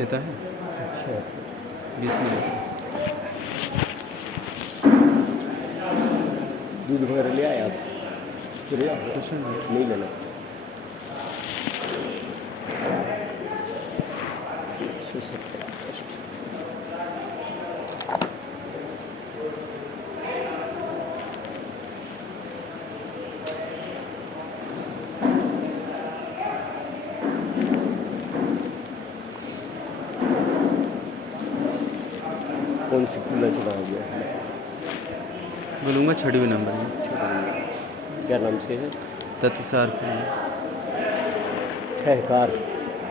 देता है। अच्छा 20 मिनट दूध वगैरह ले आए आप? चलिए कुछ नहीं लेना। कौन सी खुला चला गया है? बोलूँगा 6वें नंबर में। क्या नाम से है? तत्वसार ठहकार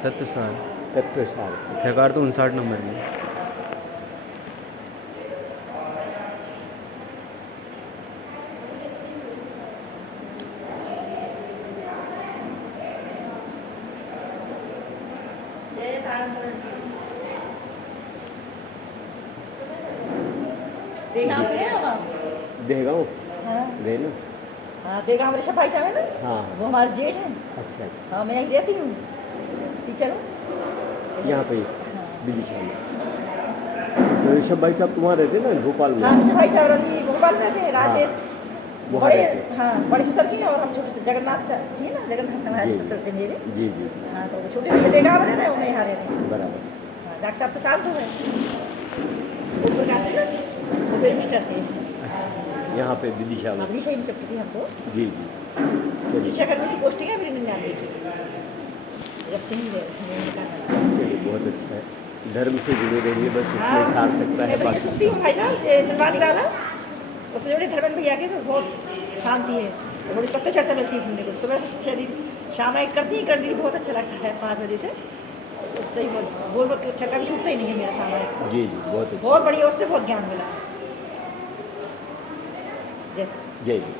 तत्वसार तत्वसार। ठेकार तो 59 नंबर में। देगांव से हैं आप? देगांव हाँ गए ना? हाँ देगांव ऋषभ भाई साहब है ना? हाँ वो हमारे जेठ हैं। अच्छा हाँ मैं यहीं रहती हूँ, टीचर हूँ यहाँ पे हाँ। विदिशा में। तो ऋषभ भाई साहब तुम्हारे रहते ना भोपाल में? हाँ ऋषभ भाई साहब अभी भोपाल में रहते हैं। राजेश वहाँ बड़े, रहते हैं। हाँ बड़े ससुर की और हम छोटे से जगन्नाथ जी है ना, जगन्नाथ हमारे जी। ससुर थे मेरे। जी जी हाँ तो वो छोटे भैया देगांव रह रहे हैं, वो मैं यहाँ रह रही हूँ। बराबर। हाँ डॉक्टर साहब तो साथ दो हैं, वो प्रकाश थे ना, वो मेरे मिस्टर थे। यहाँ पे विदिशा में। अभी सही में सकती थी हमको। जी जी चलिए शिक्षा कर्मी की पोस्टिंग है मेरी 99 की, जब से ही है। चलिए बहुत अच्छा है। धर्म से जुड़े रहिए बस इसमें सार्थकता है। मैं सुनती हूँ भाई साहब ये सलमानी वाला, उससे जोड़े धर्मन भैया के तो बहुत शांति है, थोड़ी तत्व चर्चा मिलती है सुनने को। सुबह से 6 दिन शाम में कर दी बहुत अच्छा लगता है 5 बजे से। उससे ही बोल के छक्का भी छूटता ही नहीं है मेरा सामान। जी जी बहुत अच्छा। बहुत बढ़िया, उससे बहुत ज्ञान मिला। जय जय जी।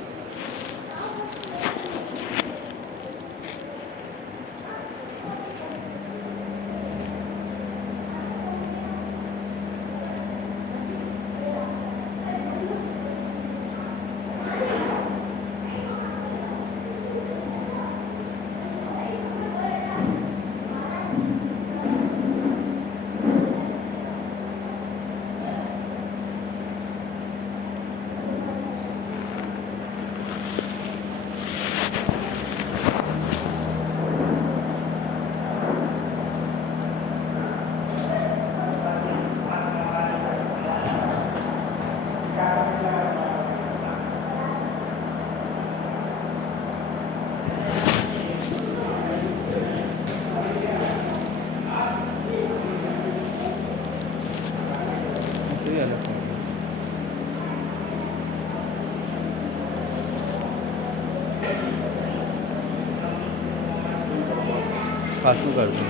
पास में कर दूँ।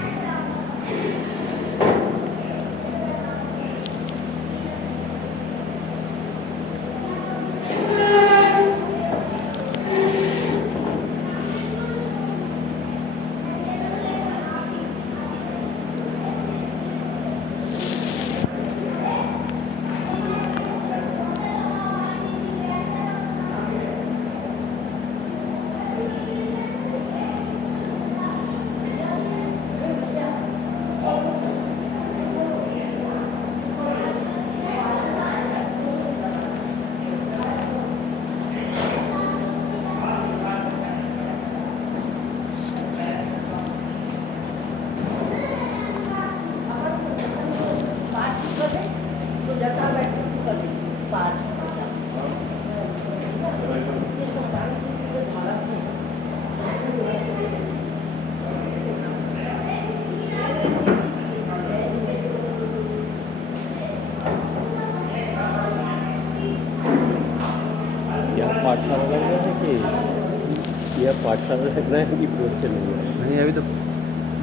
पाठ चालू रखना है कि पूरा चलेंगे? नहीं, अभी तो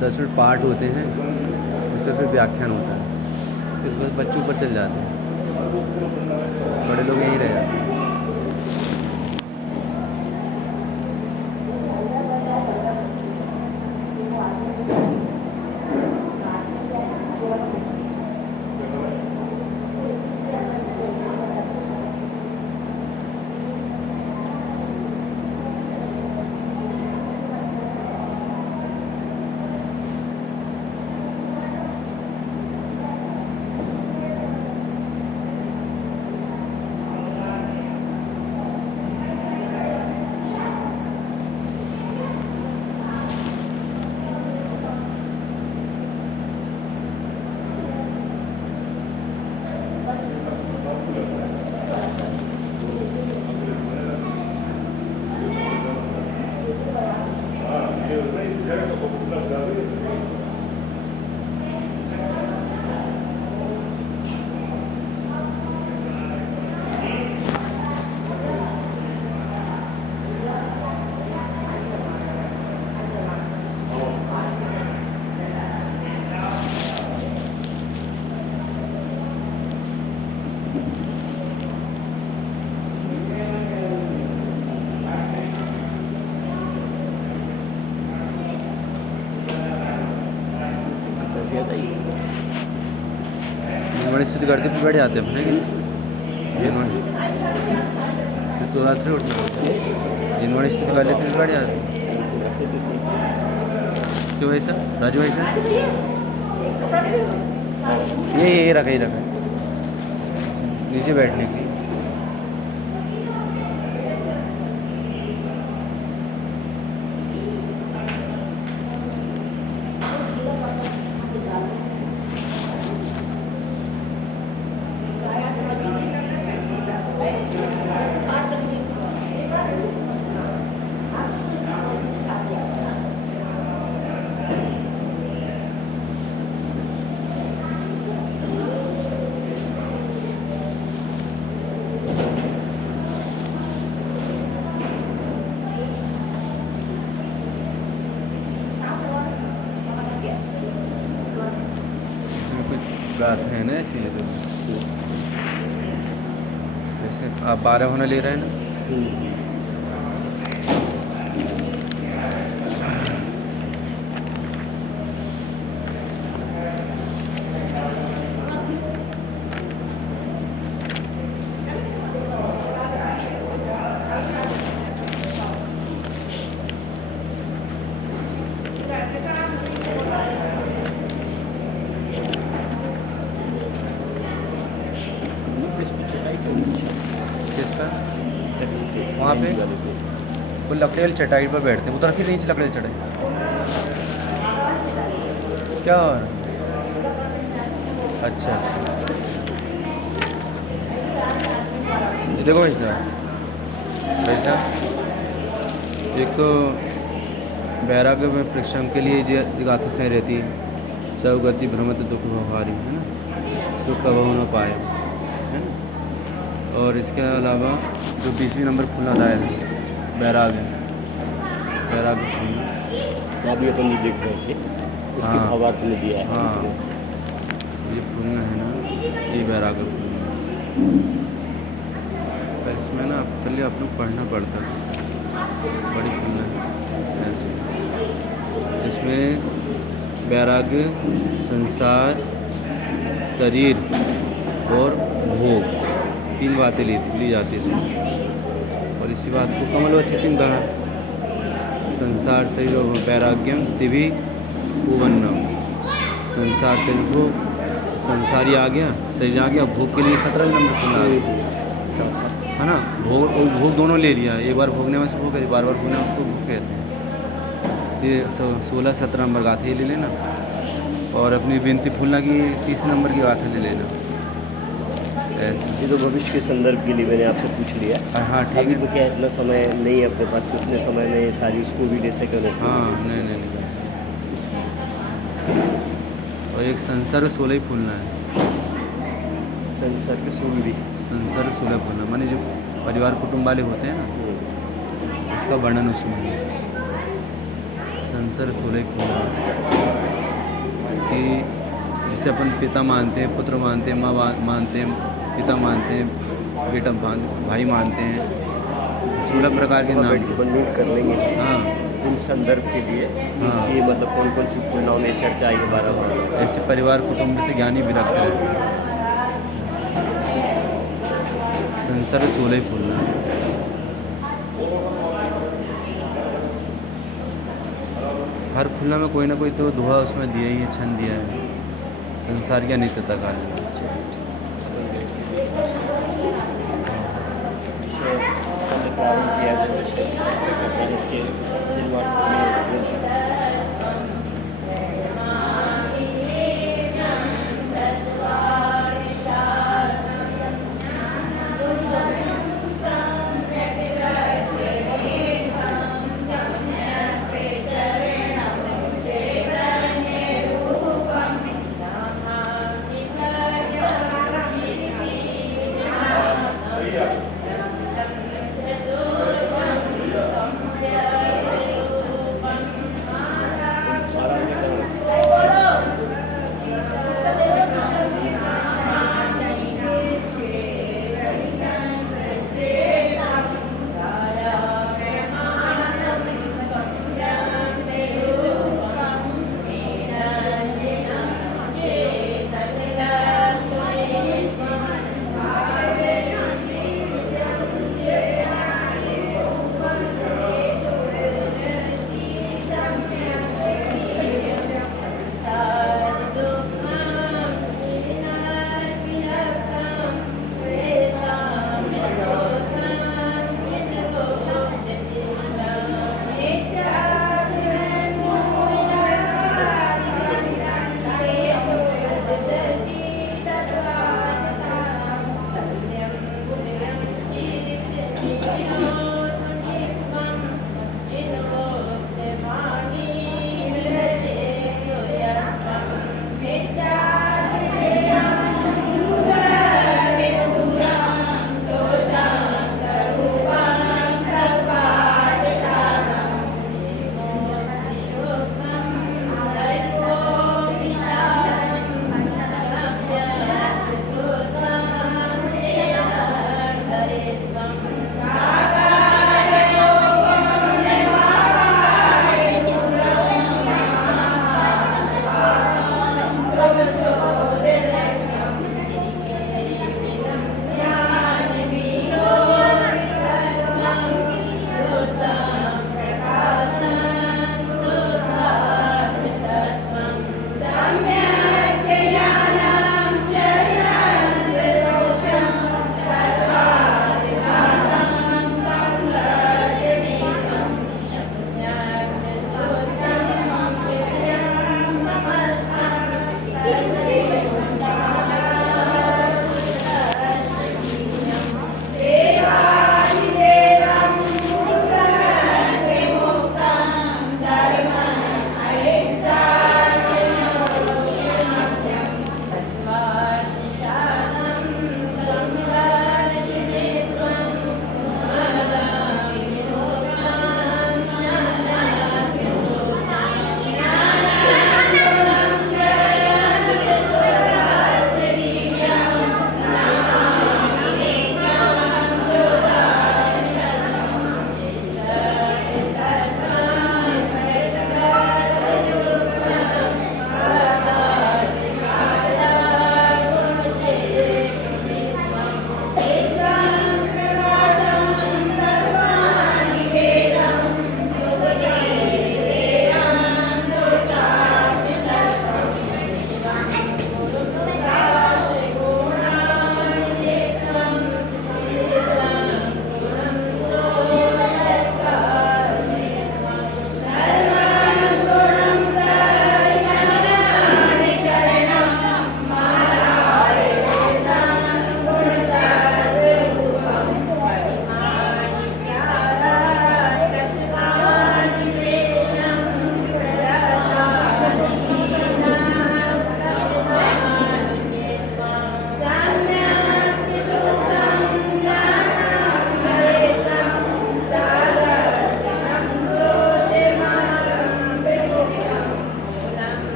10 मिनट पाठ होते हैं, उसका फिर व्याख्यान होता है, फिर उसके बाद बच्चे ऊपर चल जाते हैं, बड़े लोग यहीं रह जाते हैं। जिनवाणी स्थिति करते फिर बैठ जाते हैं अपने जिनवाणी फिर तो रात थोड़ी उठना होता है। जिनवाणी स्थिति कर लेते फिर बैठ जाते हैं। क्यों भाई साहब, राजू भाई साहब, ये रखा ही रखा है नीचे बैठने के लिए। बात है ना, इसीलिए तो जैसे आप 12 होना ले रहे हैं ना, किसका वहाँ पे वो लकड़ी वाली चटाई पर बैठते हैं, वो तो रखी नीचे लकड़ी वाली चटाई। क्या हो रहा है? अच्छा ये देखो भाई साहब, एक तो वैराग्य में परिश्रम के लिए गाथा सही रहती है, चौगति भ्रमत दुख व्यवहारी है ना, सुख का बहु न पाए है ना। और इसके अलावा जो 20वीं नंबर फूलना आया था वैराग्य फूलना, तो अभी अपन ये देख रहे थे उसके हाँ। भावार्थ में दिया है। हाँ, ये फूलना है ना, ये वैराग्य फूलना। तो इसमें ना पहले आप लोग पढ़ना पड़ता है, बड़ी फूलना है ऐसे। इसमें वैराग्य, संसार, शरीर और भोग, 3 बातें ली जाती हैं। और इसी बात को कमलवती सिंह कहा, संसार शरीर और वैराग्यम दिव्य उपन्नम। संसार से भोग, संसारी आ गया, शरीर आ गया, भोग के लिए 17 नंबर खुला है ना। भोग दोनों ले लिया, एक बार भोगने में उसको भोग, बार बार भोगने में उसको भोग कहते हैं। ये 16-17 नंबर गाथा ही ले लेना, और अपनी विनती फूलना की 30 नंबर की गाथा ले लेना। ये तो भविष्य के संदर्भ के लिए मैंने आपसे पूछ लिया। हाँ ठीक अभी है। तो क्या इतना समय नहीं है अपने पास, कितने समय में ये सारी उसको भी ले सके? हाँ नहीं। और एक संसार 16 ही फूलना है। संसार के सूर्य भी, संसार 16 फूलना माने जो परिवार कुटुंब वाले होते हैं ना, उसका वर्णन उसमें है। संसार सोलह फूलना, कि जिसे अपन पिता मानते हैं, पुत्र मानते हैं, माँ मानते हैं, पिता मानते हैं, बेटा भाई मानते हैं, 16 प्रकार के नाम। मीट कर लेंगे हाँ, उन संदर्भ के लिए हाँ। कि मतलब कौन कौन सी फूलनाओं ने चर्चा के बारे में। ऐसे परिवार कुटुंब से ज्ञानी भी लगता है। संसार सोलह फूलना, हर फूलना में कोई ना कोई तो दोहा उसमें दिया ही है, छंद दिया है, संसार की अनित्यता का है।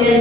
This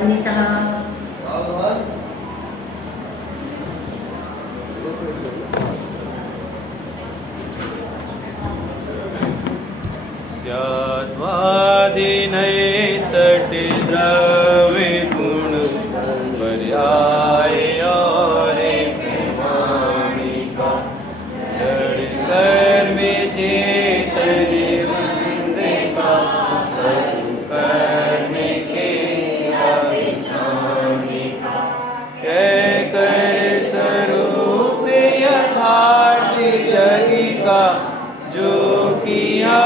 सन्नितः स्याद्वादिनये सटि द्रव्य गुण पर्याय और प्रमाणिका जड़ कर्म चेतन वंदिका कर्म के अभिसामिका कह कर स्वरूप यथार्थ जगिका जो किया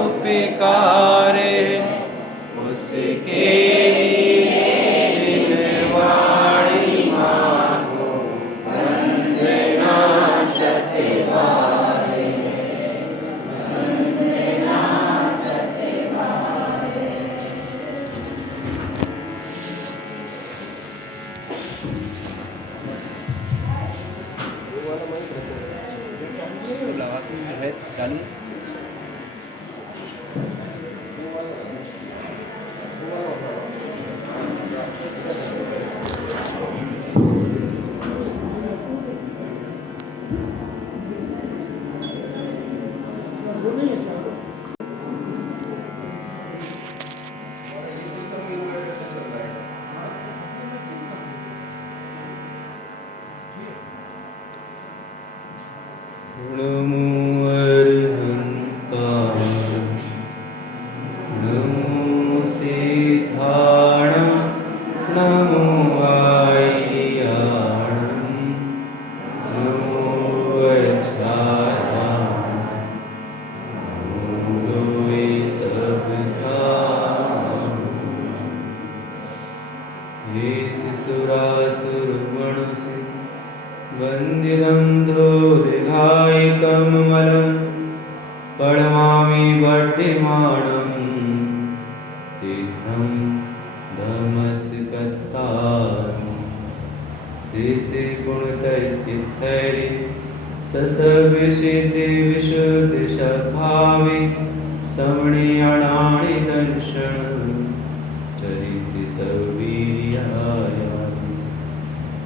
उपकार उसके वाणी मानो वंदना सत्यवारे वंदना सत्यवारे। है चालू वन्दितं धूलिघायकमलं प्रणमामि वर्धिमानं तीर्थं धम्मस्कत्तारं शेषे गुणतैर्तिथैरे ससविसिद्धि विशुद्धिसद्भावे समणीयणानि दर्शन चरितवीर्याय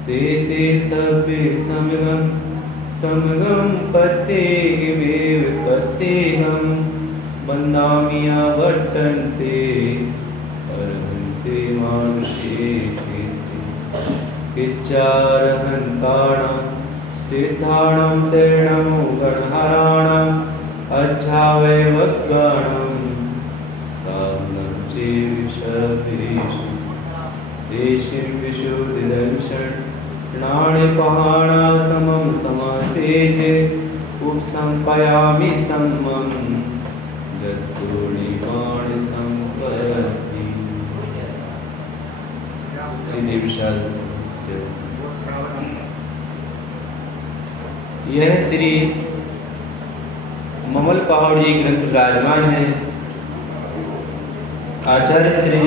ते ते सभ्ये समगं पत्तेमेव पत्तेहं वन्दामि वर्तन्ते अर्हन्ते मानुषे किच्चारहन्ताणां सिद्धाणां तैर्णमो गणहराणाम् अध्यावैवगाणां साधनं चेविषभिरेषु देशिं विशुद्धिदर्शन नाणिपहाणा समं समासेजे उपसंपयामि सम्मं जत्पूर्णिमाणि संपयति। श्रीदेव विशाल। यह श्री ममल पहाड़ जी ग्रंथ विराजमान है। आचार्य श्री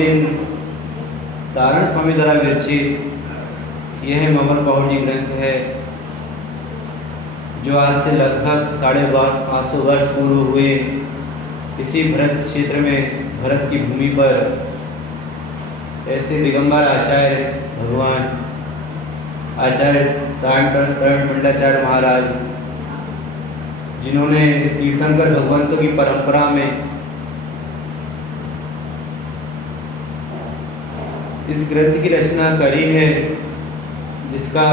तारण स्वामी द्वारा विरचित यह ममल पहाड़ जी ग्रंथ है, जो आज से लगभग 550 वर्ष पूर्व हुए इसी भरत क्षेत्र में, भरत की भूमि पर ऐसे दिगंबर आचार्य भगवान आचार्य तारण मंडाचार्य महाराज, जिन्होंने तीर्थंकर भगवंतों की परंपरा में इस ग्रंथ की रचना करी है, जिसका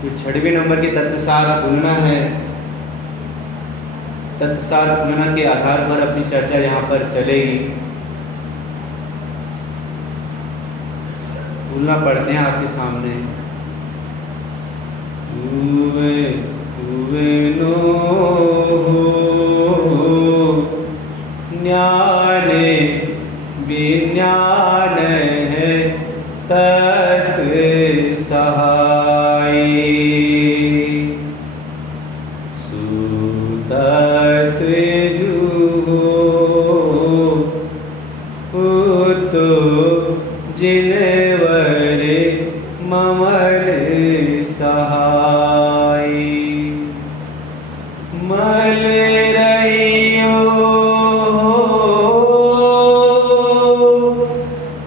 जो 6वें नंबर की तत्वसार फुलना है, तत्वसार फुलना के आधार पर अपनी चर्चा यहाँ पर चलेगी। फुलना पढ़ते हैं आपके सामने। नो ज्ञाने विज्ञान है तत् सहाय सुतत तो जिनवर ममल सहाय मल रहियो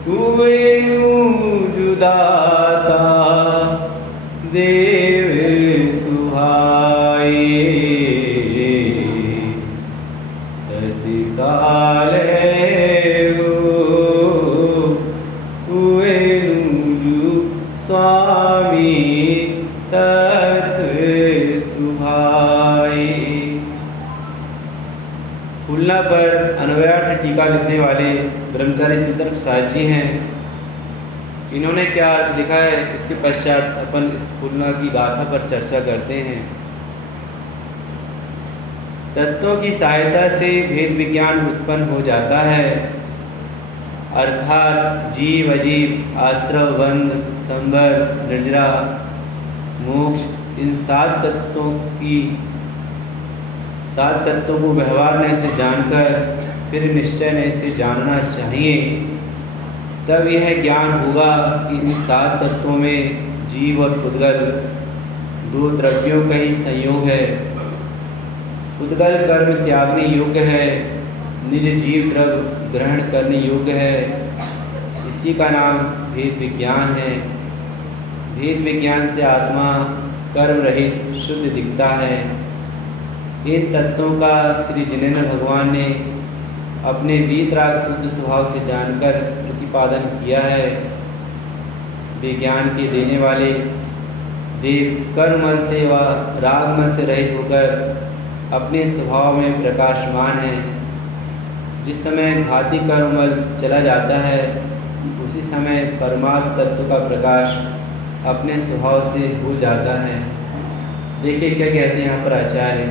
हुए हुएनु जुदाता देव सुहाए तत्काले हुएनु स्वामी तत् सुभाए। फूलना पर अन्वयार्थ टीका लिखने वाले ब्रह्मचारी सिद्धर प्रसाद जी हैं। इन्होंने क्या अर्थ लिखा है, इसके पश्चात अपन इस फूलना की गाथा पर चर्चा करते हैं। तत्वों की सहायता से भेद विज्ञान उत्पन्न हो जाता है, अर्थात जीव अजीव आश्रव बंध संबर निर्जरा मोक्ष इन सात तत्वों को व्यवहार में से जानकर फिर निश्चय में से जानना चाहिए। तब यह ज्ञान होगा कि इन सात तत्वों में जीव और पुद्गल दो द्रव्यों का ही संयोग है। पुद्गल कर्म त्यागने योग्य है, निज जीव द्रव्य ग्रहण करने योग्य है। इसी का नाम भेद विज्ञान है। भेद विज्ञान से आत्मा कर्म रहित शुद्ध दिखता है। इन तत्वों का श्री जिनेन्द्र भगवान ने अपने वीतराग शुद्ध स्वभाव से जानकर प्रतिपादन किया है। विज्ञान के देने वाले देव कर्मल से व रागमल से रहित होकर अपने स्वभाव में प्रकाशमान है। जिस समय घाती कर्मल चला जाता है उसी समय परमात्म तत्व का प्रकाश अपने स्वभाव से हो जाता है। देखिए क्या कहते हैं यहाँ पर आचार्य।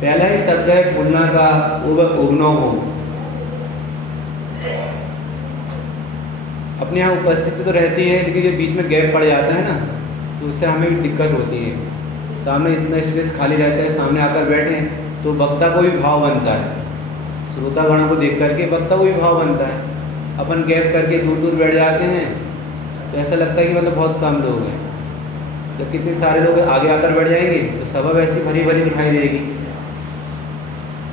पहला ही शब्द है फूलना का उगनो हो। अपने यहाँ उपस्थिति तो रहती है, लेकिन जो बीच में गैप पड़ जाता है ना, तो उससे हमें भी दिक्कत होती है। सामने इतना स्पेस खाली रहता है, सामने आकर बैठे तो वक्ता को भी भाव बनता है, श्रोतागणों को देख करके वक्ता को भी भाव बनता है। अपन गैप करके दूर दूर बैठ जाते हैं तो ऐसा लगता है कि मतलब बहुत कम लोग हैं। जब कितने सारे लोग आगे आकर बैठ जाएंगे तो सभा वैसी भरी भरी दिखाई देगी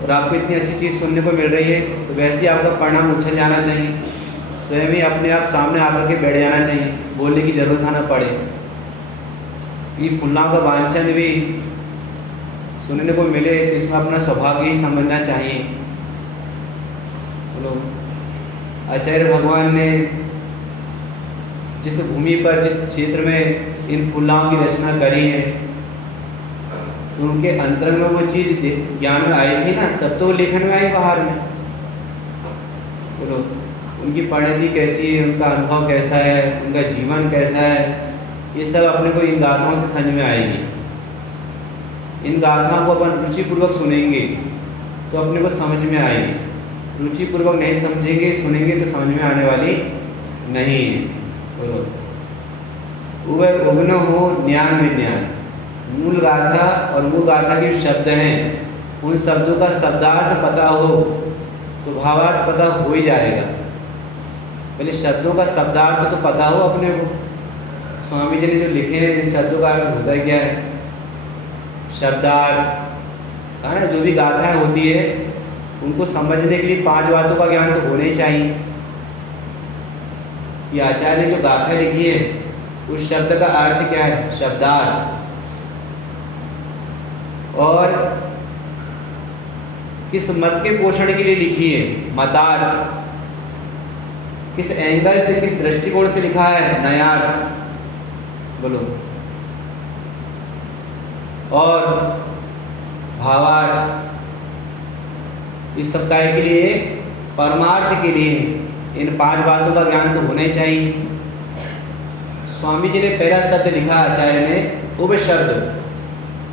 और आपको इतनी अच्छी चीज़ सुनने को मिल रही है, तो वैसे ही आपका परिणाम उछल जाना चाहिए। स्वयं ही अपने आप सामने आकर के बैठ जाना चाहिए, बोलने की जरूरत ना पड़े। ये फुल्लाओं का वांछन भी सुनने को मिले तो इसमें अपना सौभाग्य ही समझना चाहिए। बोलो आचार्य भगवान ने जिस भूमि पर जिस क्षेत्र में इन फुल्लाओं की रचना करी है तो उनके अंतरंग में वो चीज़ ज्ञान में आई थी ना, तब तो वो लेखन में आई बाहर में। बोलो उनकी परिणति कैसी है, उनका अनुभव कैसा है, उनका जीवन कैसा है, ये सब अपने को इन गाथाओं से समझ में आएगी। इन गाथाओं को अपन रुचिपूर्वक सुनेंगे तो अपने को समझ में आएगी। रुचिपूर्वक नहीं समझेंगे सुनेंगे तो समझ में आने वाली नहीं है। बोलो वह उग्न हो ज्ञान विज्ञान। मूल गाथा और मूल गाथा के शब्द हैं, उन शब्दों का शब्दार्थ पता हो तो भावार्थ पता हो ही जाएगा। पहले शब्दों का शब्दार्थ तो पता हो अपने को। स्वामी जी ने जो लिखे हैं इन शब्दों का अर्थ होता है क्या है, शब्दार्थ है ना। जो भी गाथाएं होती है उनको समझने के लिए 5 बातों का ज्ञान तो होना ही चाहिए। ये आचार्य ने जो गाथा लिखी है उस शब्द का अर्थ क्या है, शब्दार्थ। और किस मत के पोषण के लिए लिखी है, मतार्थ। किस एंगल से किस दृष्टिकोण से लिखा है, नयार्थ। बोलो और भावार्थ। इस सब काय के लिए, परमार्थ के लिए इन 5 बातों का ज्ञान तो होना ही चाहिए। स्वामी जी ने पहला शब्द लिखा आचार्य ने, उपशब्द।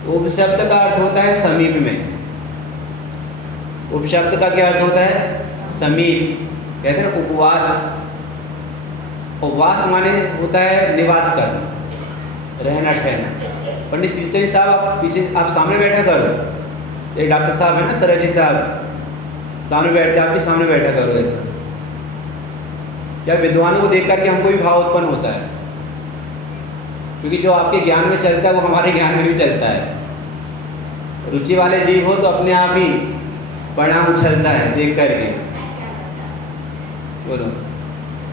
उपशब्द का अर्थ होता है समीप में। उपशब्द का क्या अर्थ होता है, समीप। कहते हैं उपवास। उपवास माने होता है निवास करना, रहना ठहरना। पंडित सिलचरी साहब आप पीछे, आप सामने बैठा करो। एक डॉक्टर साहब है ना, सरजी साहब सामने बैठते, आप भी सामने बैठा करो। ऐसा क्या विद्वानों को देख करके हमको भी भाव उत्पन्न होता है, क्योंकि जो आपके ज्ञान में चलता है वो हमारे ज्ञान में भी चलता है। रुचि वाले जीव हो तो अपने आप ही परिणाम उछलता है देख करके। बोलो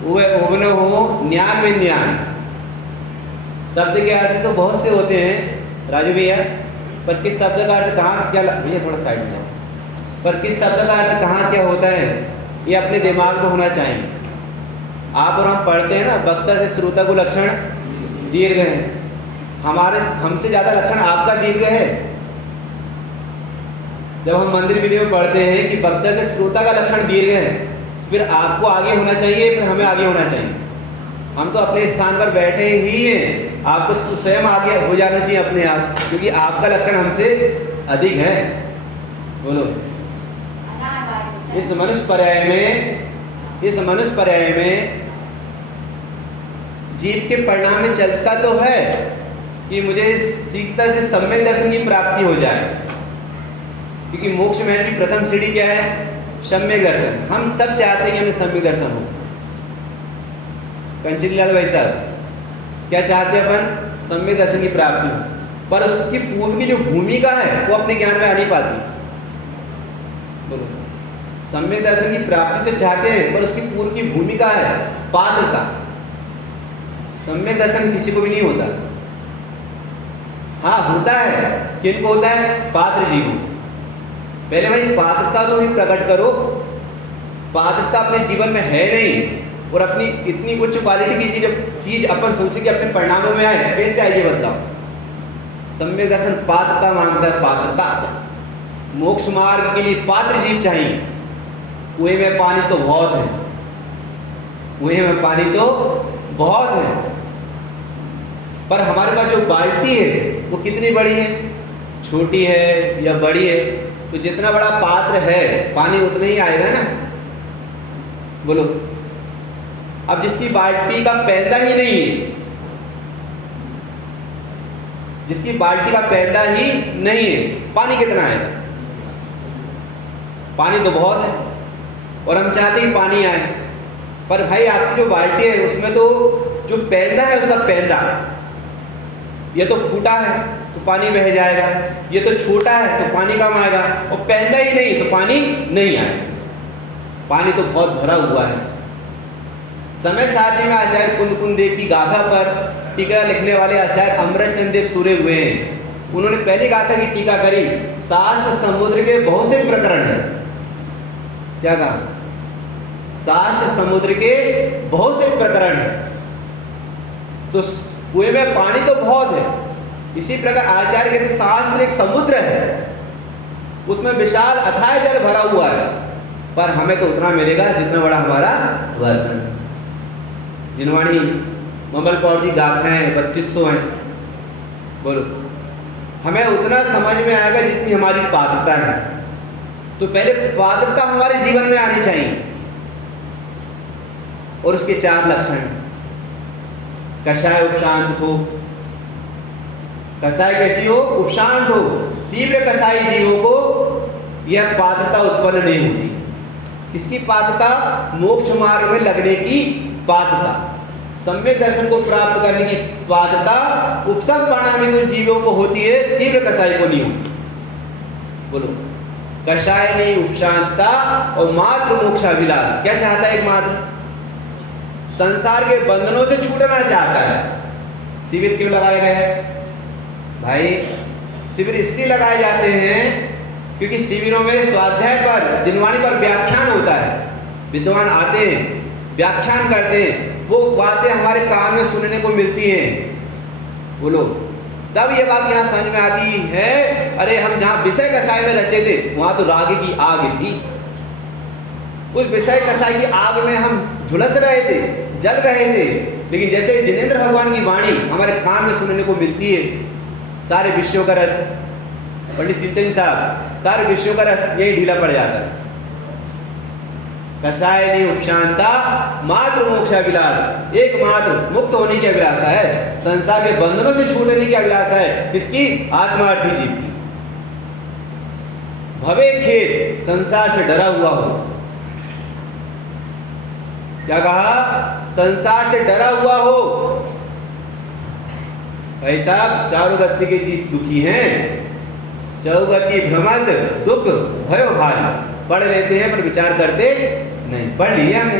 उबन हो ज्ञान विज्ञान। शब्द के अर्थ तो बहुत से होते हैं राजू भैया, पर किस शब्द का अर्थ कहाँ क्या भैया थोड़ा साइड में, पर किस शब्द का अर्थ कहाँ क्या होता है ये अपने दिमाग में होना चाहिए। आप और हम पढ़ते हैं ना, वक्ता से श्रोता को लक्षण दीर्घ है, हमसे ज़्यादा लक्षण आपका दीर्घ है। जब हम मंदिर विधि में पढ़ते हैं कि वक्ता से श्रोता का लक्षण दीर्घ है, फिर आपको आगे होना चाहिए, फिर हमें आगे होना चाहिए। हम तो अपने स्थान पर बैठे ही हैं, आपको तो स्वयं आगे हो जाना चाहिए अपने आप, क्योंकि आपका लक्षण हमसे अधिक है। बोलो। इस मनुष्य पर्याय में जीव के परिणाम में चलता तो है कि मुझे सीखता से सम्यक दर्शन की प्राप्ति हो जाए, क्योंकि मोक्ष महल की प्रथम सीढ़ी क्या है? सम्यक दर्शन। हम सब चाहते हैं कि हमें सम्यक दर्शन हो। कंचनलाल भाई साहब क्या चाहते हैं? अपन सम्यक दर्शन की प्राप्ति हो, पर उसकी पूर्व की जो भूमिका है वो अपने ज्ञान में आ नहीं पाती। बोलो। सम्यक दर्शन की प्राप्ति तो चाहते हैं, पर उसकी पूर्व की भूमिका है पात्रता। सम्यक दर्शन किसी को भी नहीं होता। हाँ होता है, किनको होता है? पात्र जीवों। पहले भाई पात्रता तो ही प्रकट करो। पात्रता अपने जीवन में है नहीं, और अपनी इतनी उच्च क्वालिटी की चीज अपन सोचे कि अपने परिणामों में आए, कैसे आइए बताओ। सम्यक दर्शन पात्रता मांगता है, पात्रता। मोक्ष मार्ग के लिए पात्र जीव चाहिए। कुएं में पानी तो बहुत है, कुएं में पानी तो बहुत है, पर हमारे पास जो बाल्टी है वो कितनी बड़ी है? छोटी है या बड़ी है? तो जितना बड़ा पात्र है पानी उतना ही आएगा ना। बोलो। अब जिसकी बाल्टी का पैदा ही नहीं है, जिसकी बाल्टी का पैदा ही नहीं है, पानी कितना आएगा? पानी तो बहुत है, और हम चाहते हैं पानी आए, पर भाई आपकी जो बाल्टी है उसमें तो जो पैदा है उसका पैदा, ये तो फूटा है तो पानी बह जाएगा, ये तो छोटा है तो पानी कम आएगा, और पैदा ही नहीं तो पानी नहीं आएगा। पानी तो बहुत भरा हुआ है। समय सारणी में आचार्य कुंद देव की गाथा पर टीका लिखने वाले आचार्य अमरचंद देव सूर्य हुए हैं। उन्होंने पहली गाथा की टीका करी, शास्त्र समुद्र के बहुत से प्रकरण हैं। क्या कहा? शास्त्र समुद्र के बहुत से प्रकरण हैं। तो कुएं में पानी तो बहुत है, इसी प्रकार आचार्य कहते शास्त्र एक समुद्र है, उसमें विशाल अथाह जल भरा हुआ है, पर हमें तो उतना मिलेगा जितना बड़ा हमारा बर्तन है। जिनवाणी मंगल कौर जी गाथाएं 3200 हैं। बोलो। हमें उतना समझ में आएगा जितनी हमारी पात्रता है। तो पहले पात्रता हमारे जीवन में आनी चाहिए, और उसके 4 लक्षण। कषाय उपशांत हो। कषाय कैसी हो? उपशांत हो। तीव्र कषाय जीवों को यह पात्रता उत्पन्न नहीं होती। किसकी पात्रता? मोक्ष मार्ग में लगने की पात्रता, सम्यक दर्शन को प्राप्त करने की पात्रता उपसम परिणामी जीवों को होती है, तीव्र कषाय को नहीं होती। बोलो। कषाय नहीं, उपशांतता और मात्र मोक्षाभिलाष। क्या चाहता है? एक मात्र संसार के बंधनों से छूटना चाहता है। शिविर क्यों लगाए गए हैं भाई? शिविर इसलिए लगाए जाते हैं क्योंकि शिविरों में स्वाध्याय पर, जिनवाणी पर व्याख्यान होता है। विद्वान आते हैं, व्याख्यान करते हैं, वो बातें हमारे कान में सुनने को मिलती हैं। बोलो। तब ये बात यहाँ समझ में आती है, अरे हम जहाँ विषय कषाय में रचे थे वहां तो राग की आग थी। उस विषय कषाय की आग में हम झुलस रहे थे, जल रहे थे, लेकिन जैसे जिनेंद्र भगवान की वाणी हमारे कान में सुनने को मिलती है, सारे विषयों का रस, पंडित सिंचन साहब, सारे विषयों का रस यही ढीला पड़ जाता है। कषाय नहीं, उपशांता, मात्र मोक्षाभिलाष, एकमात्र मुक्त होने की अभिलाषा है, संसार के बंधनों से छूटने की अभिलाषा है। किसकी? आत्मार्थी जीव की। भवे खेत, संसार से डरा हुआ हो। क्या कहा? संसार से डरा हुआ हो। भाई साहब, चारों गति के जीव दुखी हैं। चौगति भ्रमद दुख भयो भारी। पढ़ लेते हैं पर विचार करते नहीं। पढ़ लिया हमने,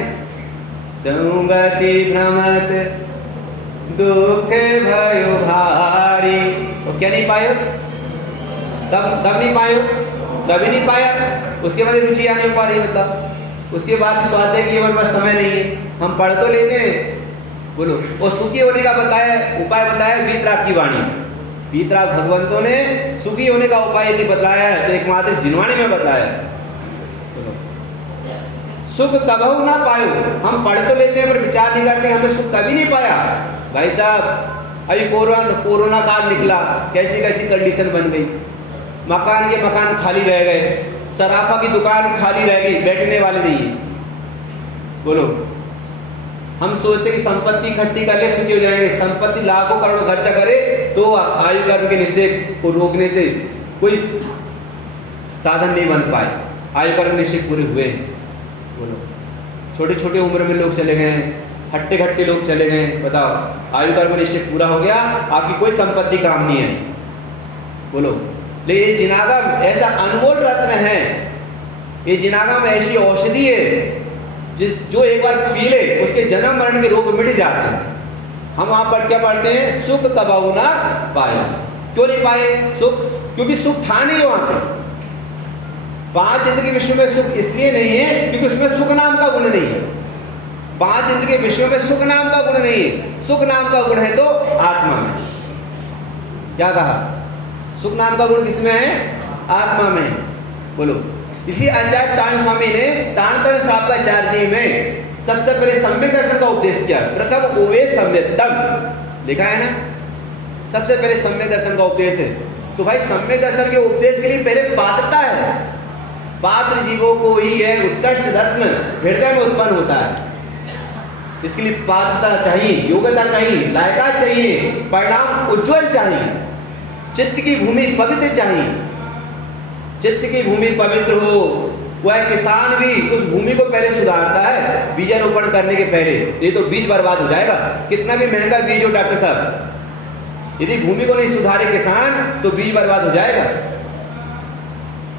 चौगति भ्रमत दुख भयो भारी। वो क्या नहीं पायो? तब नहीं पायो, कभी नहीं पाया। उसके बाद रुचि आने नहीं पा रही, मतलब उसके बाद स्वाध्याय के लिए हमारे पास समय नहीं है। हम पढ़ तो लेते हैं, बोलो। और सुखी होने का बताया उपाय, बताया वीतराग की वाणी। वीतराग भगवंतों ने सुखी होने का उपाय यदि बताया है तो एकमात्र जिनवाणी में बताया। सुख कबहू ना पायो, हम पढ़ तो लेते हैं पर विचार नहीं करते, हमें सुख कभी नहीं पाया। भाई साहब अभी कोरोना काल निकला, कैसी कैसी कंडीशन बन गई, मकान के मकान खाली रह गए, सराफा की दुकान खाली रह गई, बैठने वाले नहीं है। बोलो, हम सोचते कि संपत्ति इकट्ठी कर ले सुखी हो जाएंगे। संपत्ति लाखों करोड़ों खर्चा करे तो आयु कर्म के निषेध को रोकने से कोई साधन नहीं बन पाए। आयु कर्म निषेध पूरे हुए। बोलो, छोटे छोटे उम्र में लोग चले गए हैं, हट्टे घट्टे लोग चले गए। बताओ, आयु कर्म निषेध पूरा हो गया, आपकी कोई संपत्ति काम नहीं है। बोलो, लेकिन ये जिनागम ऐसा अनमोल रत्न है, ये जिनागम ऐसी औषधि है जो एक बार पी ले उसके जन्म मरण के रोग मिट जाते हैं। हम वहां पर क्या पढ़ते हैं? सुख कबहू ना पाए। क्यों नहीं पाए सुख? क्योंकि सुख था नहीं वहां पे। पांच इंद्र के विषय में सुख इसलिए नहीं है क्योंकि उसमें सुख नाम का गुण नहीं है। पांच इंद्र के विषयों में सुख नाम का गुण नहीं है। सुख नाम का गुण है तो आत्मा में। क्या कहा? सुख नाम का गुण किसमें है? आत्मा में। बोलो, इसी आचार्य तारण स्वामी ने तारणतरण शाब्दाचार्य जी में सबसे पहले सम्यक दर्शन का उपदेश किया। प्रथम ओवे सम्यक्तम लिखा है ना, सबसे पहले सम्यक दर्शन का उपदेश है। तो भाई सम्यक दर्शन के उपदेश के लिए पहले पात्रता है। पात्र जीवों को ही है उत्कृष्ट रत्न हृदय में उत्पन्न होता है। इसके लिए पात्रता चाहिए, योग्यता चाहिए, लायकात चाहिए, परिणाम उज्जवल चाहिए, चित्त की भूमि पवित्र चाहिए। चित्त की भूमि पवित्र हो, वह किसान भी उस भूमि को पहले सुधारता है बीजारोपण करने के पहले, नहीं तो बीज बर्बाद हो जाएगा। कितना भी महंगा बीज हो डॉक्टर साहब, यदि भूमि को नहीं सुधारे किसान तो बीज बर्बाद हो जाएगा।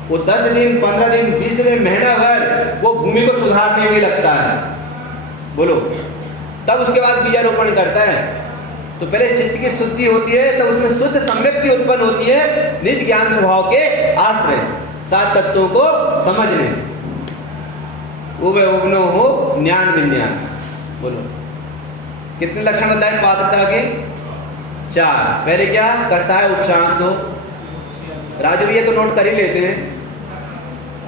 वो 10 दिन 15 दिन 20 दिन महीना भर वो भूमि को सुधारने में लगता है। बोलो, तब उसके बाद बीजारोपण करता है। तो पहले चित्त की शुद्धि होती है, तब उसमें शुद्ध सम्यक्ति उत्पन्न होती है निज ज्ञान स्वभाव के आश्रय से, सात तत्वों को समझने से। उभय उभनो हो ज्ञान विज्ञान। बोलो, कितने लक्षण बताए पात्रता के? 4। पहले क्या? कसाय उपशांत हो। राजू ये तो नोट कर ही लेते हैं,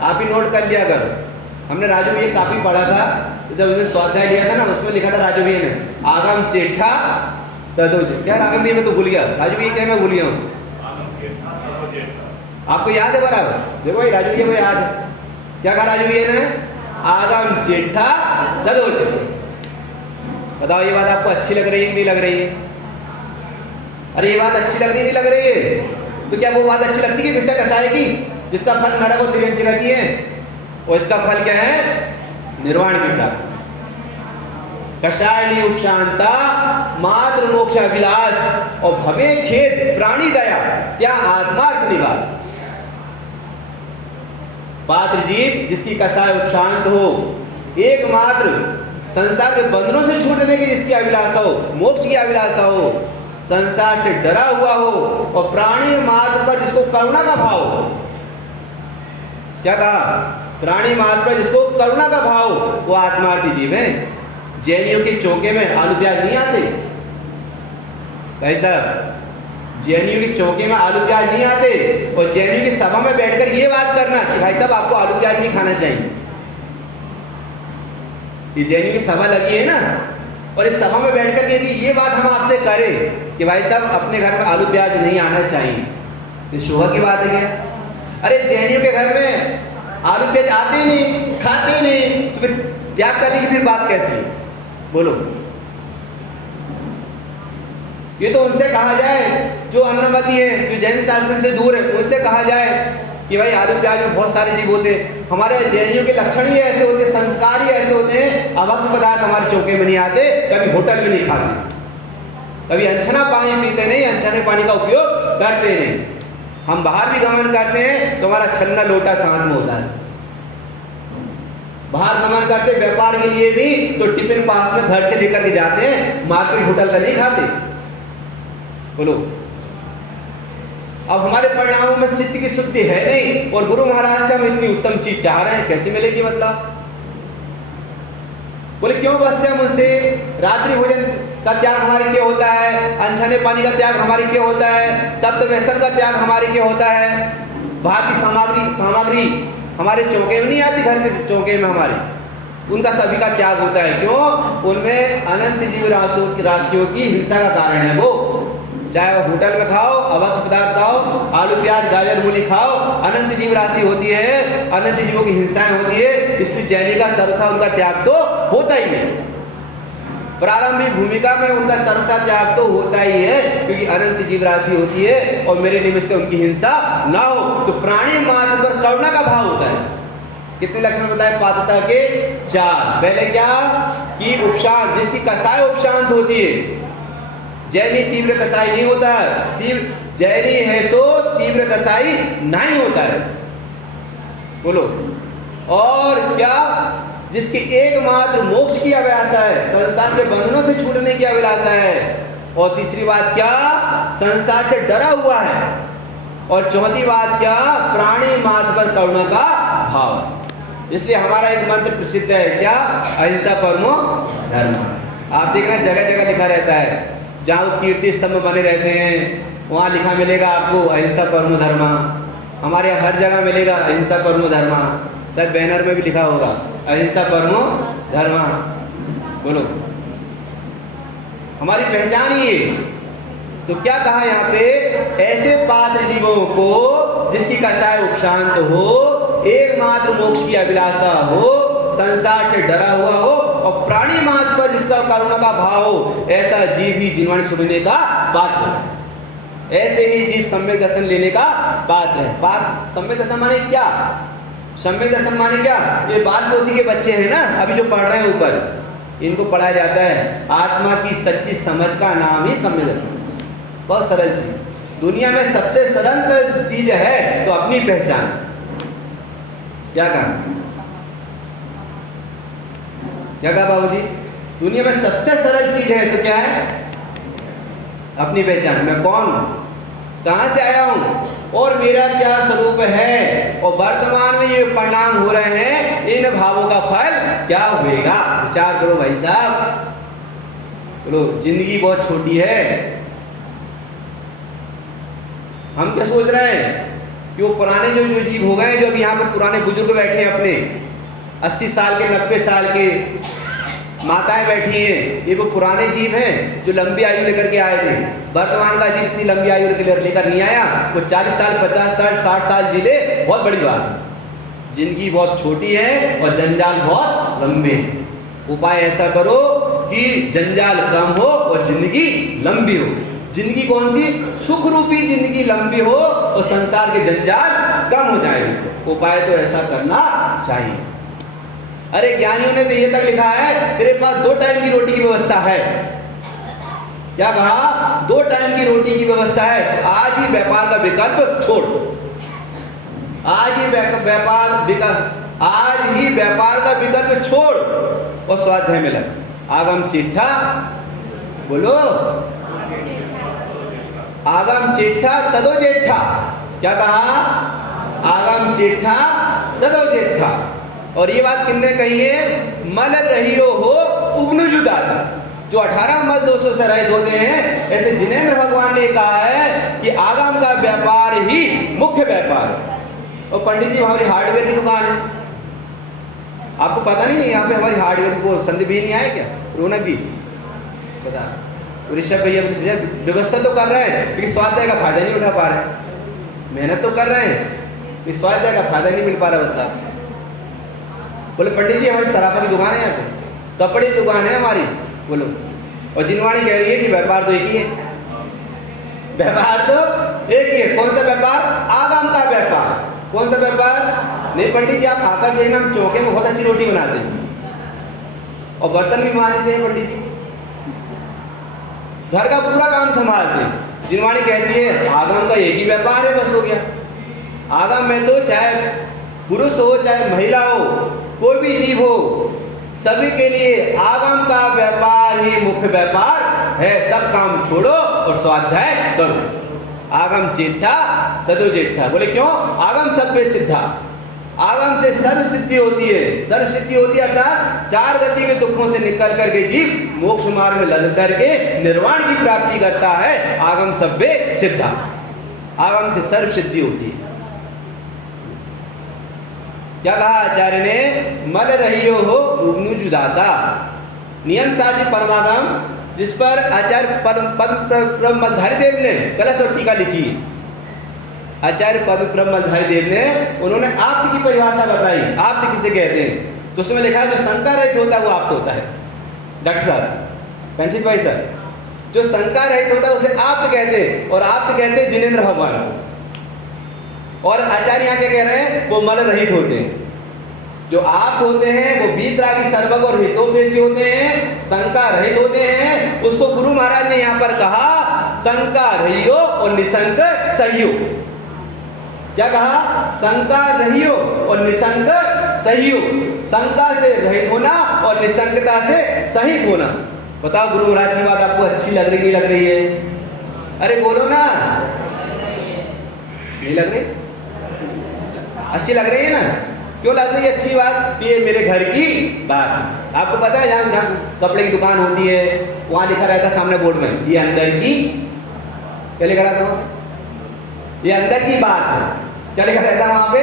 आप भी नोट कर लिया करो। हमने राजू ये काफी पढ़ा था, जब उसने स्वाध्याय लिया था ना, उसमें लिखा था राजू ने आगम चेठा तदोज। क्या रागम ये मैं तो भूल गया, राजू ये क्या मैं भूल गया हूँ? आपको याद है बराबर? देखो भाई राजू ये को याद है। क्या कहा राजू ये ने? आगम चेठा तदोज। बताओ ये बात आपको अच्छी लग रही है कि नहीं लग रही है? अरे ये बात अच्छी लग रही नहीं लग रही है? तो क्या वो बात अच्छी लगती है विषय कसाय की, जिसका फल नरक और तिर्यंच गति है, और इसका फल क्या है? निर्वाण की प्राप्ति। कषायनी उपशांता मात्र मोक्ष अभिलाष और भवे खेद प्राणी दया त्या आत्मार्थ निवास। पात्र जीव जिसकी कषाय उपशांत हो, एकमात्र संसार के बंधनों से छूटने की जिसकी अभिलाषा हो, मोक्ष की अभिलाषा हो, संसार से डरा हुआ हो, और प्राणी मात्र पर जिसको करुणा का भाव हो। क्या कहा? प्राणी मात्र पर जिसको करुणा का भाव, वो आत्मार्थी जीव है। जैनियों के चौके में आलू प्याज नहीं आते भाई साहब, जैनियों के चौके में आलू प्याज नहीं आते। और जैनियों की सभा में बैठकर ये बात करना कि भाई साहब आपको आलू प्याज नहीं खाना चाहिए, ये जैनियों की सभा लगी है ना, और इस सभा में बैठकर यदि ये बात हम आपसे करें कि भाई साहब अपने घर में आलू प्याज नहीं आना चाहिए, तो शोभा की बात है क्या? अरे जैनियों के घर में आलू प्याज आते ही नहीं, खाते ही नहीं, तो फिर त्याग करने की फिर बात कैसी? बोलो, ये तो उनसे कहा जाए जो अन्नमती है, जो जैन शासन से दूर है, उनसे कहा जाए कि भाई आलू प्याज में बहुत सारे जीव होते हैं। हमारे जैनियों के लक्षण ही ऐसे होते हैं, संस्कार ही ऐसे होते हैं। अभक्ष पदार्थ हमारे चौके में नहीं आते, कभी होटल में नहीं खाते, कभी अनछना पानी पीते नहीं, अनछने पानी का उपयोग करते नहीं। हम बाहर भी गमन करते हैं तो हमारा छन्ना लोटा साथ में होता है। बाहर गमन करते व्यापार के लिए भी तो टिफिन पास में घर से लेकर के जाते हैं, मार्केट होटल का नहीं खाते। बोलो, अब हमारे परिणामों में चित्त की शुद्धि है नहीं और गुरु महाराज से हम इतनी उत्तम चीज चाह रहे हैं, कैसे मिलेगी? मतलब बोले क्यों बसते हम उनसे? रात्रि भोजन का त्याग हमारे क्या होता है, अनछने पानी का त्याग हमारे क्या होता है, शब्द व्यसन का त्याग हमारे क्या होता है, बाहर की सामग्री हमारे चौके में नहीं आती, घर के चौके में हमारे, उनका सभी का त्याग होता है। क्यों? उनमें अनंत जीव राशियों की हिंसा का कारण है वो। चाहे वो होटल में खाओ, अभक्ष पदार्थ खाओ, आलू प्याज गाजर मूली खाओ, अनंत जीव राशि होती है, अनंत जीवों की हिंसाएं होती है। इसलिए जैनी का सर्वथा उनका त्याग तो होता ही नहीं। प्रारंभिक भूमिका में उनका सर्वथा त्याग तो होता ही है, क्योंकि अनंत जीव राशि होती है और मेरे निमित्त से उनकी हिंसा ना हो। तो प्राणी मात्र पर करुणा का भाव होता है। कितने लक्षण बताए पात्रता के? 4। पहले क्या कि उपशांत, जिसकी कसाय उपशांत होती है। जैनी तीव्र कसाई नहीं होता है, जैनी है सो तीव्र कसाई नहीं होता है। बोलो, और क्या? जिसकी एकमात्र मोक्ष की अभिलाषा है, संसार के बंधनों से छूटने की अभिलाषा है। और तीसरी बात क्या? संसार से डरा हुआ है। और चौथी बात क्या? प्राणी मात्र पर करुणा का भाव। इसलिए हमारा एक मंत्र प्रसिद्ध है, क्या? अहिंसा परमो धर्म। आप देखना जगह जगह लिखा रहता है, जहाँ वो कीर्ति स्तंभ बने रहते हैं वहाँ लिखा मिलेगा आपको अहिंसा परमो धर्म। हमारे यहाँ हर जगह मिलेगा अहिंसा परमो धर्म। शायद बैनर में भी लिखा होगा अहिंसा परमो धर्म। बोलो, हमारी पहचान ही है। तो क्या कहा यहाँ पे? ऐसे पात्र जीवों को जिसकी कसाय उपशांत हो, एकमात्र मोक्ष की अभिलाषा हो, संसार से डरा हुआ हो और प्राणी मात्र पर जिसका करुणा का भाव हो, ऐसा जीव ही जिनवाणी सुनने का पात्र है। ऐसे ही जीव सम्यक दर्शन लेने का पात्र है। सम्यक दर्शन माने क्या? सम्यक दर्शन माने क्या? ये बाल पोथी के बच्चे हैं ना, अभी जो पढ़ रहे हैं ऊपर, इनको पढ़ाया जाता है आत्मा की सच्ची समझ का नाम ही सम्यक दर्शन। बहुत सरल चीज, दुनिया में सबसे सरल चीज है तो अपनी पहचान। क्या कहा? क्या कहा बाबूजी? दुनिया में सबसे सरल चीज है तो क्या है? अपनी पहचान। मैं कौन हूं, कहां से आया हूं और मेरा क्या स्वरूप है, और वर्तमान में ये परिणाम हो रहे हैं, इन भावों का फल क्या होगा? विचार करो भाई साहब। बोलो, जिंदगी बहुत छोटी है। हम क्या सोच रहे हैं कि वो पुराने जो जीव हो गए, जो अभी यहाँ पर पुराने बुजुर्ग बैठे हैं, अपने 80 साल के 90 साल के माताएं बैठी हैं, ये वो पुराने जीव हैं जो लंबी आयु लेकर के आए थे। वर्तमान का जीव इतनी लंबी आयु लेकर नहीं आया। वो 40 साल 50 साल 60 साल जी ले, बहुत बड़ी बात है। जिंदगी बहुत छोटी है और जंजाल बहुत लंबे हैं। उपाय ऐसा करो कि जंजाल कम हो और जिंदगी लंबी हो। जिंदगी कौन सी? सुख रूपी जिंदगी लंबी हो और संसार के जंजाल कम हो जाएंगे। उपाय तो ऐसा करना चाहिए। अरे ज्ञानियों ने तो ये तक लिखा है, तेरे पास 2 टाइम की रोटी की व्यवस्था है। क्या कहा? 2 टाइम की रोटी की व्यवस्था है। आज ही व्यापार का विकल्प छोड़, आज ही व्यापार का विकल्प छोड़ और स्वाध्याय में लग। आगम चिट्ठा, बोलो, आगम चिट्ठा तदो जेठा। क्या कहा? आगम चिट्ठा तदो जेठा। और ये बात किसने कही है? मल रहियो हो उबनुजु दाता। जो 18 मल दोषों से रहित होते हैं, ऐसे जिनेंद्र भगवान ने कहा है कि आगम का व्यापार ही मुख्य व्यापार है। और पंडित जी, हमारी हार्डवेयर की दुकान है, आपको पता नहीं है? यहाँ पे हमारी हार्डवेयर को संदीप भी नहीं आया क्या? रौनक जी बता, ऋषभ भैया व्यवस्था तो कर रहे हैं, लेकिन स्वाध्याय का फायदा नहीं उठा पा रहे। मेहनत तो कर रहे हैं, लेकिन स्वाध्याय का फायदा नहीं मिल पा रहा। बता, बोले पंडित जी हमारी सराफा की दुकान है, यहाँ पे कपड़े की दुकान है हमारी। बोलो, और जिनवाणी कह रही है कि व्यापार तो एक ही है। व्यापार तो एक ही है। कौन सा व्यापार? आगम का व्यापार। कौन सा व्यापार? नहीं पंडित जी, आप आकर देखना, हम चौके में बहुत अच्छी रोटी बनाते हैं और बर्तन भी मांजते हैं पंडित जी, घर का पूरा काम संभालते हैं। जिनवाणी कहती है आगम का एक ही व्यापार है, बस हो गया। आगम में तो चाहे पुरुष हो चाहे महिला हो, कोई भी जीव हो, सभी के लिए आगम का व्यापार ही मुख्य व्यापार है। सब काम छोड़ो और स्वाध्याय करो। आगम चेठा तदो जेठा। बोले क्यों? आगम सब में सिद्धा, आगम से सर्व सिद्धि होती है। सर्व सिद्धि होती है अर्थात चार गति के दुखों से निकल करके जीव मोक्ष मार्ग में लग करके निर्वाण की प्राप्ति करता है। आगम सब में सिद्धा, आगम से सर्व सिद्धि होती है। क्या कहा आचार्य ने? मल रहियो हो उग्नु जुदाता। नियम साजी परमागम, जिस पर आचार्य पद्म मलधारी देव ने कलश और टीका लिखी। आचार्य पद्म मलधारी देव ने उन्होंने आप्त की परिभाषा बताई। आप्त किसे कहते हैं? तो उसमें लिखा है जो शंका रहित होता है वो आप्त होता है। डॉक्टर साहब, कंचित भाई सर, जो शंका रहित होता है उसे आप्त कहते हैं, और आप्त कहते हैं जिनेंद्र भगवान। और आचार्य यहाँ क्या कह रहे हैं? वो मल रहित होते हैं। जो आप्त होते हैं वो वीतरागी सर्वज्ञ और हितोपदेशी होते हैं, शंका रहित होते हैं। उसको गुरु महाराज ने यहाँ पर कहा शंका रहियो और निशंक सहियो। क्या कहा? शंका रहियो और निशंक सहियो। शंका से रहित होना और निशंकता से सहित होना। बताओ गुरु महाराज की बात आपको अच्छी लग रही नहीं लग रही है? अरे बोलो ना, नहीं लग रही? अच्छी लग रही है ना? क्यों लग रही है अच्छी बात? ये मेरे घर की बात है। आपको पता है जहाँ जहाँ कपड़े की दुकान होती है वहाँ लिखा रहता है सामने बोर्ड में, ये अंदर की, क्या लिखा रहता है? ये अंदर की बात है। क्या लिखा रहता है वहाँ पे?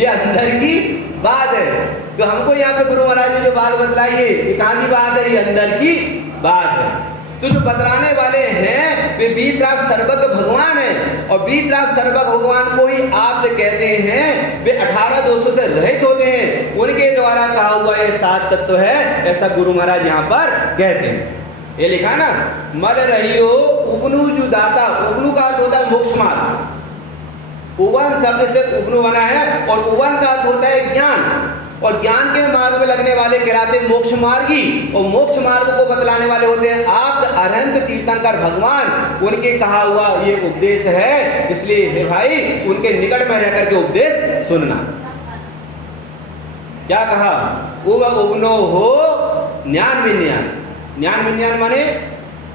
ये अंदर की बात है। तो हमको यहाँ पे गुरु महाराज ने जो बात बतलाई है, ये कहाँ की बात है? ये अंदर की बात है। तो जो बतलाने वाले हैं वे वीतराग सर्वज्ञ भगवान हैं, और वीतराग सर्वज्ञ भगवान को ही आप कहते हैं। वे 18 दोषों से रहित होते हैं। उनके द्वारा कहा हुआ ये 7 तत्व है, ऐसा गुरु महाराज यहाँ पर कहते हैं। ये लिखा ना, मल रहियो उगनु जुदाता। उगनु का अर्थ होता है मोक्ष मार्ग। उवन शब्द से उगनु बना है, और उवन का अर्थ होता है ज्ञान, और ज्ञान के मार्ग में लगने वाले कहलाते मोक्ष मार्गी, और मोक्ष मार्ग को बतलाने वाले होते हैं आप्त अरहंत तीर्थंकर भगवान। उनके कहा हुआ ये उपदेश है, इसलिए हे भाई उनके निकट में रह करके उपदेश सुनना। क्या कहा? उगनो हो ज्ञान विज्ञान। ज्ञान विज्ञान माने,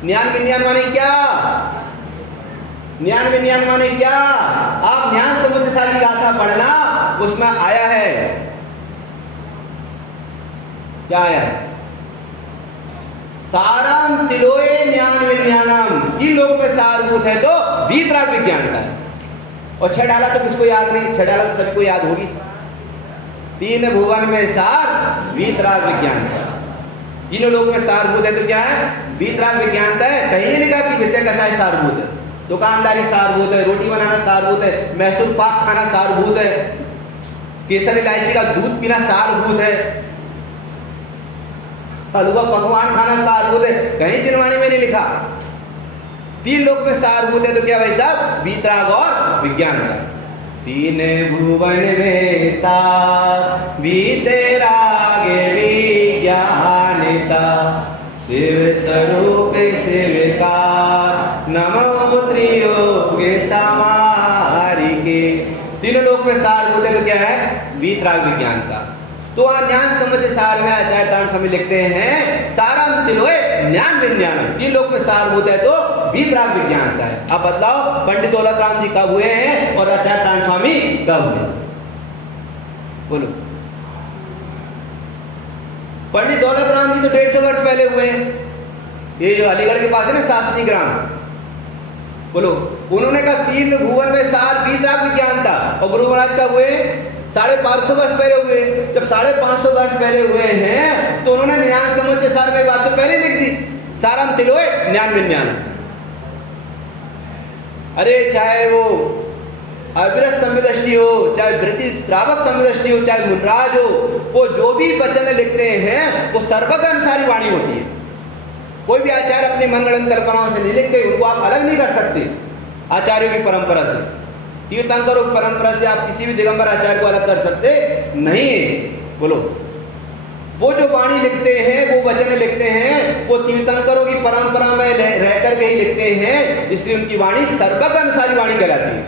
ज्ञान विज्ञान माने क्या? ज्ञान विज्ञान माने क्या? आप ज्ञान समुच्चयशाली गाथा पढ़ना, उसमें आया है। क्या आया? सारम तिलोए ज्ञान विज्ञानम। 3 लोग में सारभूत है तो वीतराग विज्ञान का है। और 6 डाला तो किसको याद नहीं? 6 डाला तो सभी को याद होगी। 3 भुवन में सार वीतराग विज्ञान का। 3 लोग में सारभूत है तो क्या है? वीतराग विज्ञान का है। कहीं नहीं लिखा कि विषय कसाय सारभूत है, दुकानदारी सारभूत है, रोटी बनाना सारभूत है, मैसूर पाक खाना सारभूत है, केसर इलायची का दूध पीना सारभूत है, हलवा पकवान खाना सारभूत है। कहीं जिनवाणी में नहीं लिखा। 3 लोक में सारभूत है तो क्या भाई साहब? वीतराग और विज्ञान का। 3 भुवन में सार वीतराग विज्ञानिता, शिव स्वरूप शिवकार नमो त्रियोग समारिके। 3 लोक में सारभूत है तो क्या है? वीतराग विज्ञान का। तो ज्ञान समझ सार में आचार्य तारण स्वामी लिखते हैं सारम तिलोए ज्ञान विज्ञानम। 3 लोक में सारभूत है तो वीतराग विज्ञान का है। अब बताओ पंडित दौलत राम जी कब हुए हैं और आचार्य तारण स्वामी कब हुए? बोलो। पंडित दौलत राम जी तो 150 वर्ष पहले हुए हैं। ये जो अलीगढ़ के पास है ना शासनी ग्राम, बोलो, उन्होंने कहा 3 भुवन में सार वीतराग विज्ञान था। और गुरु महाराज कब हुए? 550 वर्ष पहले हुए। जब 550 वर्ष पहले हुए हैं तो उन्होंने न्याय समुच्चय सार में बात तो पहले लिख दी, सारम तिलोए ज्ञान विज्ञान। अरे चाहे वो अविरत संविदृष्टि हो, चाहे वृत्ति श्रावक संविदृष्टि हो, चाहे मुनराज हो, वो जो भी वचन लिखते हैं वो सर्वज्ञ अनुसारी वाणी होती है। कोई भी आचार्य अपनी मनगढ़ंत कल्पनाओं से नहीं लिखते, उनको आप अलग नहीं कर सकते आचार्यों की परंपरा से। तीर्थंकरों की परंपरा से आप किसी भी दिगंबर आचार्य को अलग कर सकते नहीं है। बोलो, वो जो वाणी लिखते हैं, वो वचन लिखते हैं, वो तीर्थंकरों की परंपरा में रह करके ही लिखते हैं, इसलिए उनकी वाणी सर्वज्ञ अनुसारी वाणी कहलाती है।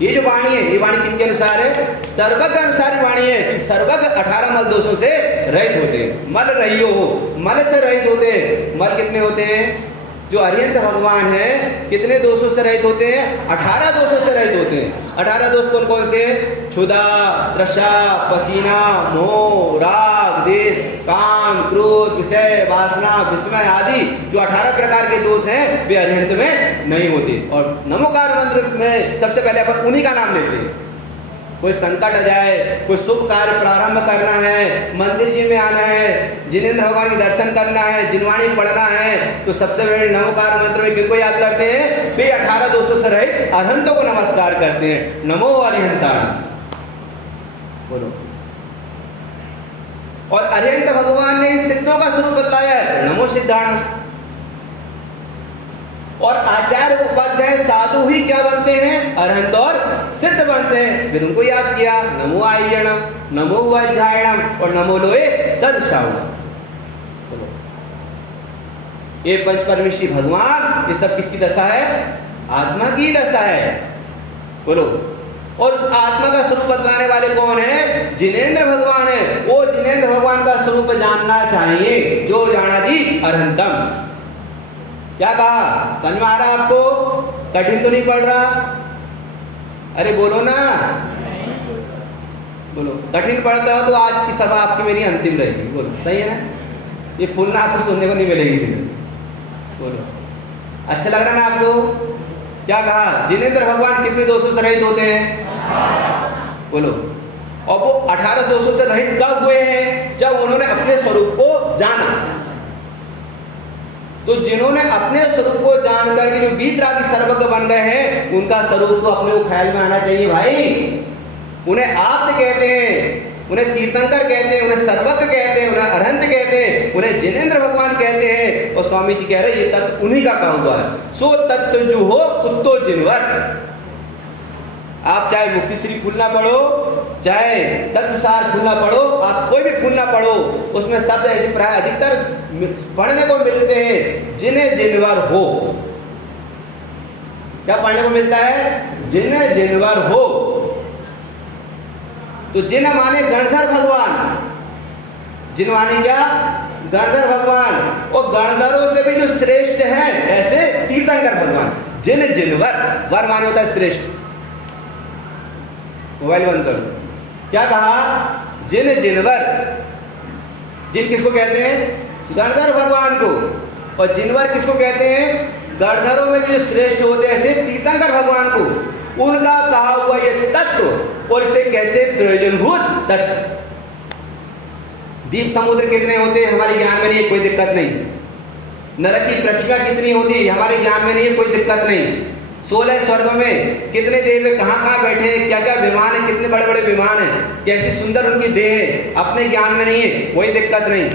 ये जो वाणी है, ये वाणी किनके अनुसार है? सर्वज्ञ के अनुसार वाणी है कि सर्वज्ञ 18 मल दोषों से रहित होते हैं। मल रहियो हो, मल से रहित होते हैं। मल कितने होते हैं? जो अरिहंत भगवान है कितने दोषों से रहित होते हैं? 18 दोषों से रहित होते हैं। 18 दोष कौन कौन से? क्षुधा, तृषा, पसीना, मोह, राग, द्वेष, काम, क्रोध, विषय, वासना, विस्मय आदि जो 18 प्रकार के दोष हैं वे अरिहंत में नहीं होते। और नमोकार मंत्र में सबसे पहले अपन उन्हीं का नाम लेते हैं। कोई संकट आ जाए, कोई शुभ कार्य प्रारंभ करना है, मंदिर जी में आना है, जिनेंद्र भगवान के दर्शन करना है, जिनवाणी पढ़ना है, तो सबसे पहले नमोकार मंत्र में किनको याद करते हैं? वे 18 दोषों से रहित अरिहंतों को नमस्कार करते हैं। नमो अरिहंताण बोलो। और अरिहंत भगवान ने सिद्धों का स्वरूप बतलाया है, नमो सिद्धाण। और आचार्य उपाध्याय साधु ही क्या बनते हैं? अरहंत और सिद्ध बनते हैं। फिर उनको याद किया, नमो आयणम, नमो वज्रायणम और नमो लोए सदशावणम। ये पंच परमेष्टि भगवान, ये सब किसकी दशा है? आत्मा की दशा है। बोलो। और उस आत्मा का स्वरूप बतलाने वाले कौन है? जिनेंद्र भगवान है। वो जिनेंद्र भगवान का स्वरूप जानना चाहिए। जो जाना दी अरहंतम। क्या कहा? समझ में आ रहा आपको? कठिन तो नहीं पड़ रहा? अरे बोलो ना, बोलो। कठिन पड़ता हो तो आज की सभा आपकी मेरी अंतिम रहेगी। बोलो, सही है ना? ये फूलना आपको सुनने को नहीं मिलेगी फिर। बोलो, अच्छा लग रहा ना आपको? क्या कहा? जिनेंद्र भगवान कितने दोषों से रहित होते हैं? बोलो। और वो 18 दोषों से रहित कब हुए हैं? जब उन्होंने अपने स्वरूप को जाना। तो जिन्होंने अपने स्वरूप को जान करके जो वीतरागी सर्वज्ञ बन गए हैं, उनका स्वरूप तो अपने को ख्याल में आना चाहिए भाई। उन्हें आप्त कहते हैं, उन्हें तीर्थंकर कहते हैं, उन्हें सर्वज्ञ कहते हैं, उन्हें अरहंत कहते हैं, उन्हें जिनेंद्र भगवान कहते हैं। और स्वामी जी कह रहे ये तत्व उन्हीं का कहा हुआ है। सो तत्व जो हो उत्तो जिनवर। आप चाहे मुक्ति श्री फूलना पढ़ो, चाहे तत्वसार फूलना पढ़ो, आप कोई भी फूलना पढ़ो, उसमें शब्द ऐसे प्राय अधिकतर पढ़ने को मिलते हैं, जिन्हें जिनवर हो। क्या पढ़ने को मिलता है? जिन्हें जिनवर हो। तो जिन माने गणधर भगवान, जिनवानी क्या? गणधर भगवान। और गणधरों से भी जो श्रेष्ठ हैं ऐसे तीर्थंकर भगवान। जिन जिनवर, वर माने होता है श्रेष्ठ। मोबाइल बंद करो। क्या कहा? जिन जिनवर। जिन किसको कहते हैं? गणधर भगवान को। और जिनवर किसको कहते हैं? गणधरों में भी जो श्रेष्ठ होते हैं ऐसे तीर्थंकर भगवान को। उनका कहा हुआ ये तत्व, और इसे कहते हैं प्रयोजनभूत तत्व। द्वीप समुद्र कितने होते हैं हमारे ज्ञान में नहीं है, कोई दिक्कत नहीं। नरक की पृथ्वी कितनी होती है हमारे ज्ञान में नहीं है, कोई दिक्कत नहीं। 16 स्वर्गों में कितने देव कहाँ कहाँ बैठे हैं, क्या क्या विमान है, कितने बड़े बड़े विमान हैं, कैसी सुंदर उनकी देह है, अपने ज्ञान में नहीं है, कोई दिक्कत नहीं।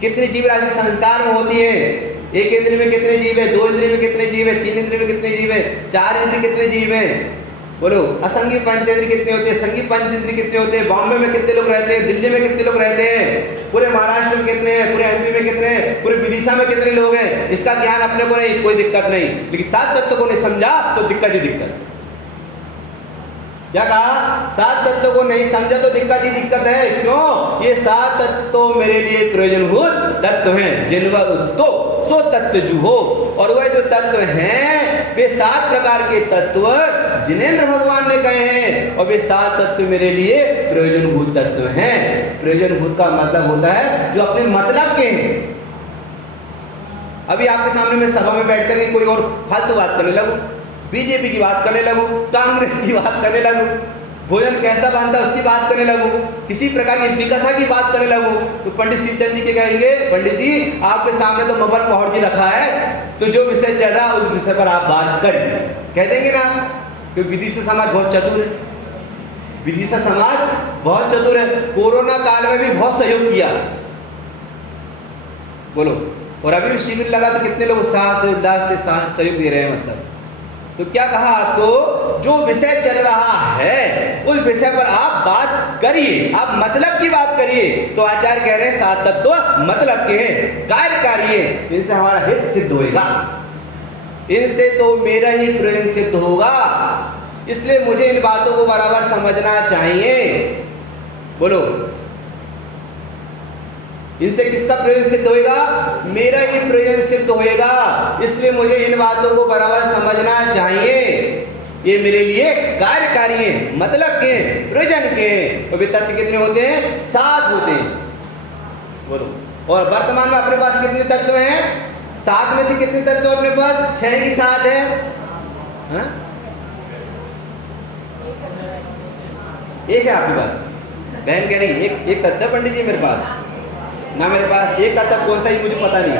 कितनी जीव राशि संसार में होती है, एक इंद्रिय में कितने जीव है, 2 इंद्रिय में कितने जीव है, 3 इंद्रिय में कितने जीव है, 4 इंद्रिय कितने जीव है? बोलो। असंगी पंचेंद्रिय कितने होते हैं, संगी पंचेंद्रिय कितने होते हैं, बॉम्बे में कितने लोग रहते हैं, दिल्ली में कितने लोग रहते हैं, पूरे महाराष्ट्र में कितने हैं, पूरे एमपी में कितने हैं, पूरे विदिशा में कितने लोग हैं, इसका ज्ञान अपने को नहीं, कोई दिक्कत नहीं। लेकिन 7 तत्व को नहीं समझा तो दिक्कत ही दिक्कत। क्या कहा? 7 तत्व को नहीं समझा तो दिक्कत ही दिक्कत है। क्यों? ये 7 तत्व तो मेरे लिए प्रयोजनभूत तत्व हैं। जिनवर उत्तो सो तत्व जुहो। और वह जो तत्व हैं वे 7 प्रकार के तत्व जिनेंद्र भगवान ने कहे हैं, और वे 7 तत्व मेरे लिए प्रयोजनभूत तत्व हैं। प्रयोजनभूत का मतलब होता है जो अपने मतलब के हैं। अभी आपके सामने मैं सभा में बैठ कर कोई और फालतू बात करने लगूं, बीजेपी की बात करने लगूं, कांग्रेस की बात करने लगूं, भोजन कैसा बनता है उसकी बात करने लगूं, किसी प्रकार की विकथा की बात करने लगूं, तो पंडित शिवचंद जी के कहेंगे, पंडित जी आपके सामने तो मबर पहुंच जी रखा है, तो जो विषय चल रहा है उस विषय पर आप बात करें। कह देंगे ना, क्योंकि विदिशा समाज बहुत चतुर है। विदिशा समाज बहुत चतुर है। कोरोना काल में भी बहुत सहयोग किया। बोलो। और अभी भी शिविर लगा तो कितने लोग उत्साह से उल्लास से सहयोग दे रहे हैं। मतलब तो क्या कहा आपको? जो विषय चल रहा है उस विषय पर आप बात करिए, आप मतलब की बात करिए। तो आचार्य कह रहे हैं 7 तत्व मतलब के हैं, कार्यकारी है, इनसे हमारा हित सिद्ध होगा, इनसे तो मेरा ही प्रयोजन सिद्ध होगा, इसलिए मुझे इन बातों को बराबर समझना चाहिए। बोलो, इनसे किसका प्रयोजन सिद्ध होएगा? मेरा ही प्रयोजन सिद्ध होएगा। इसलिए मुझे इन बातों को बराबर समझना चाहिए। ये मेरे लिए कार्यकारी है, मतलब के, प्रयोजन के। और वे तत्व कितने होते हैं? 7 होते हैं। बोलो, और वर्तमान में अपने पास कितने तत्व हैं? 7 में से कितने तत्व अपने पास? 6 की 7 है। हाँ? एक है आपके पास? बहन कह रही एक तत्व है पंडित जी मेरे पास ना, मेरे पास एक तत्व कौन सा ही मुझे पता नहीं।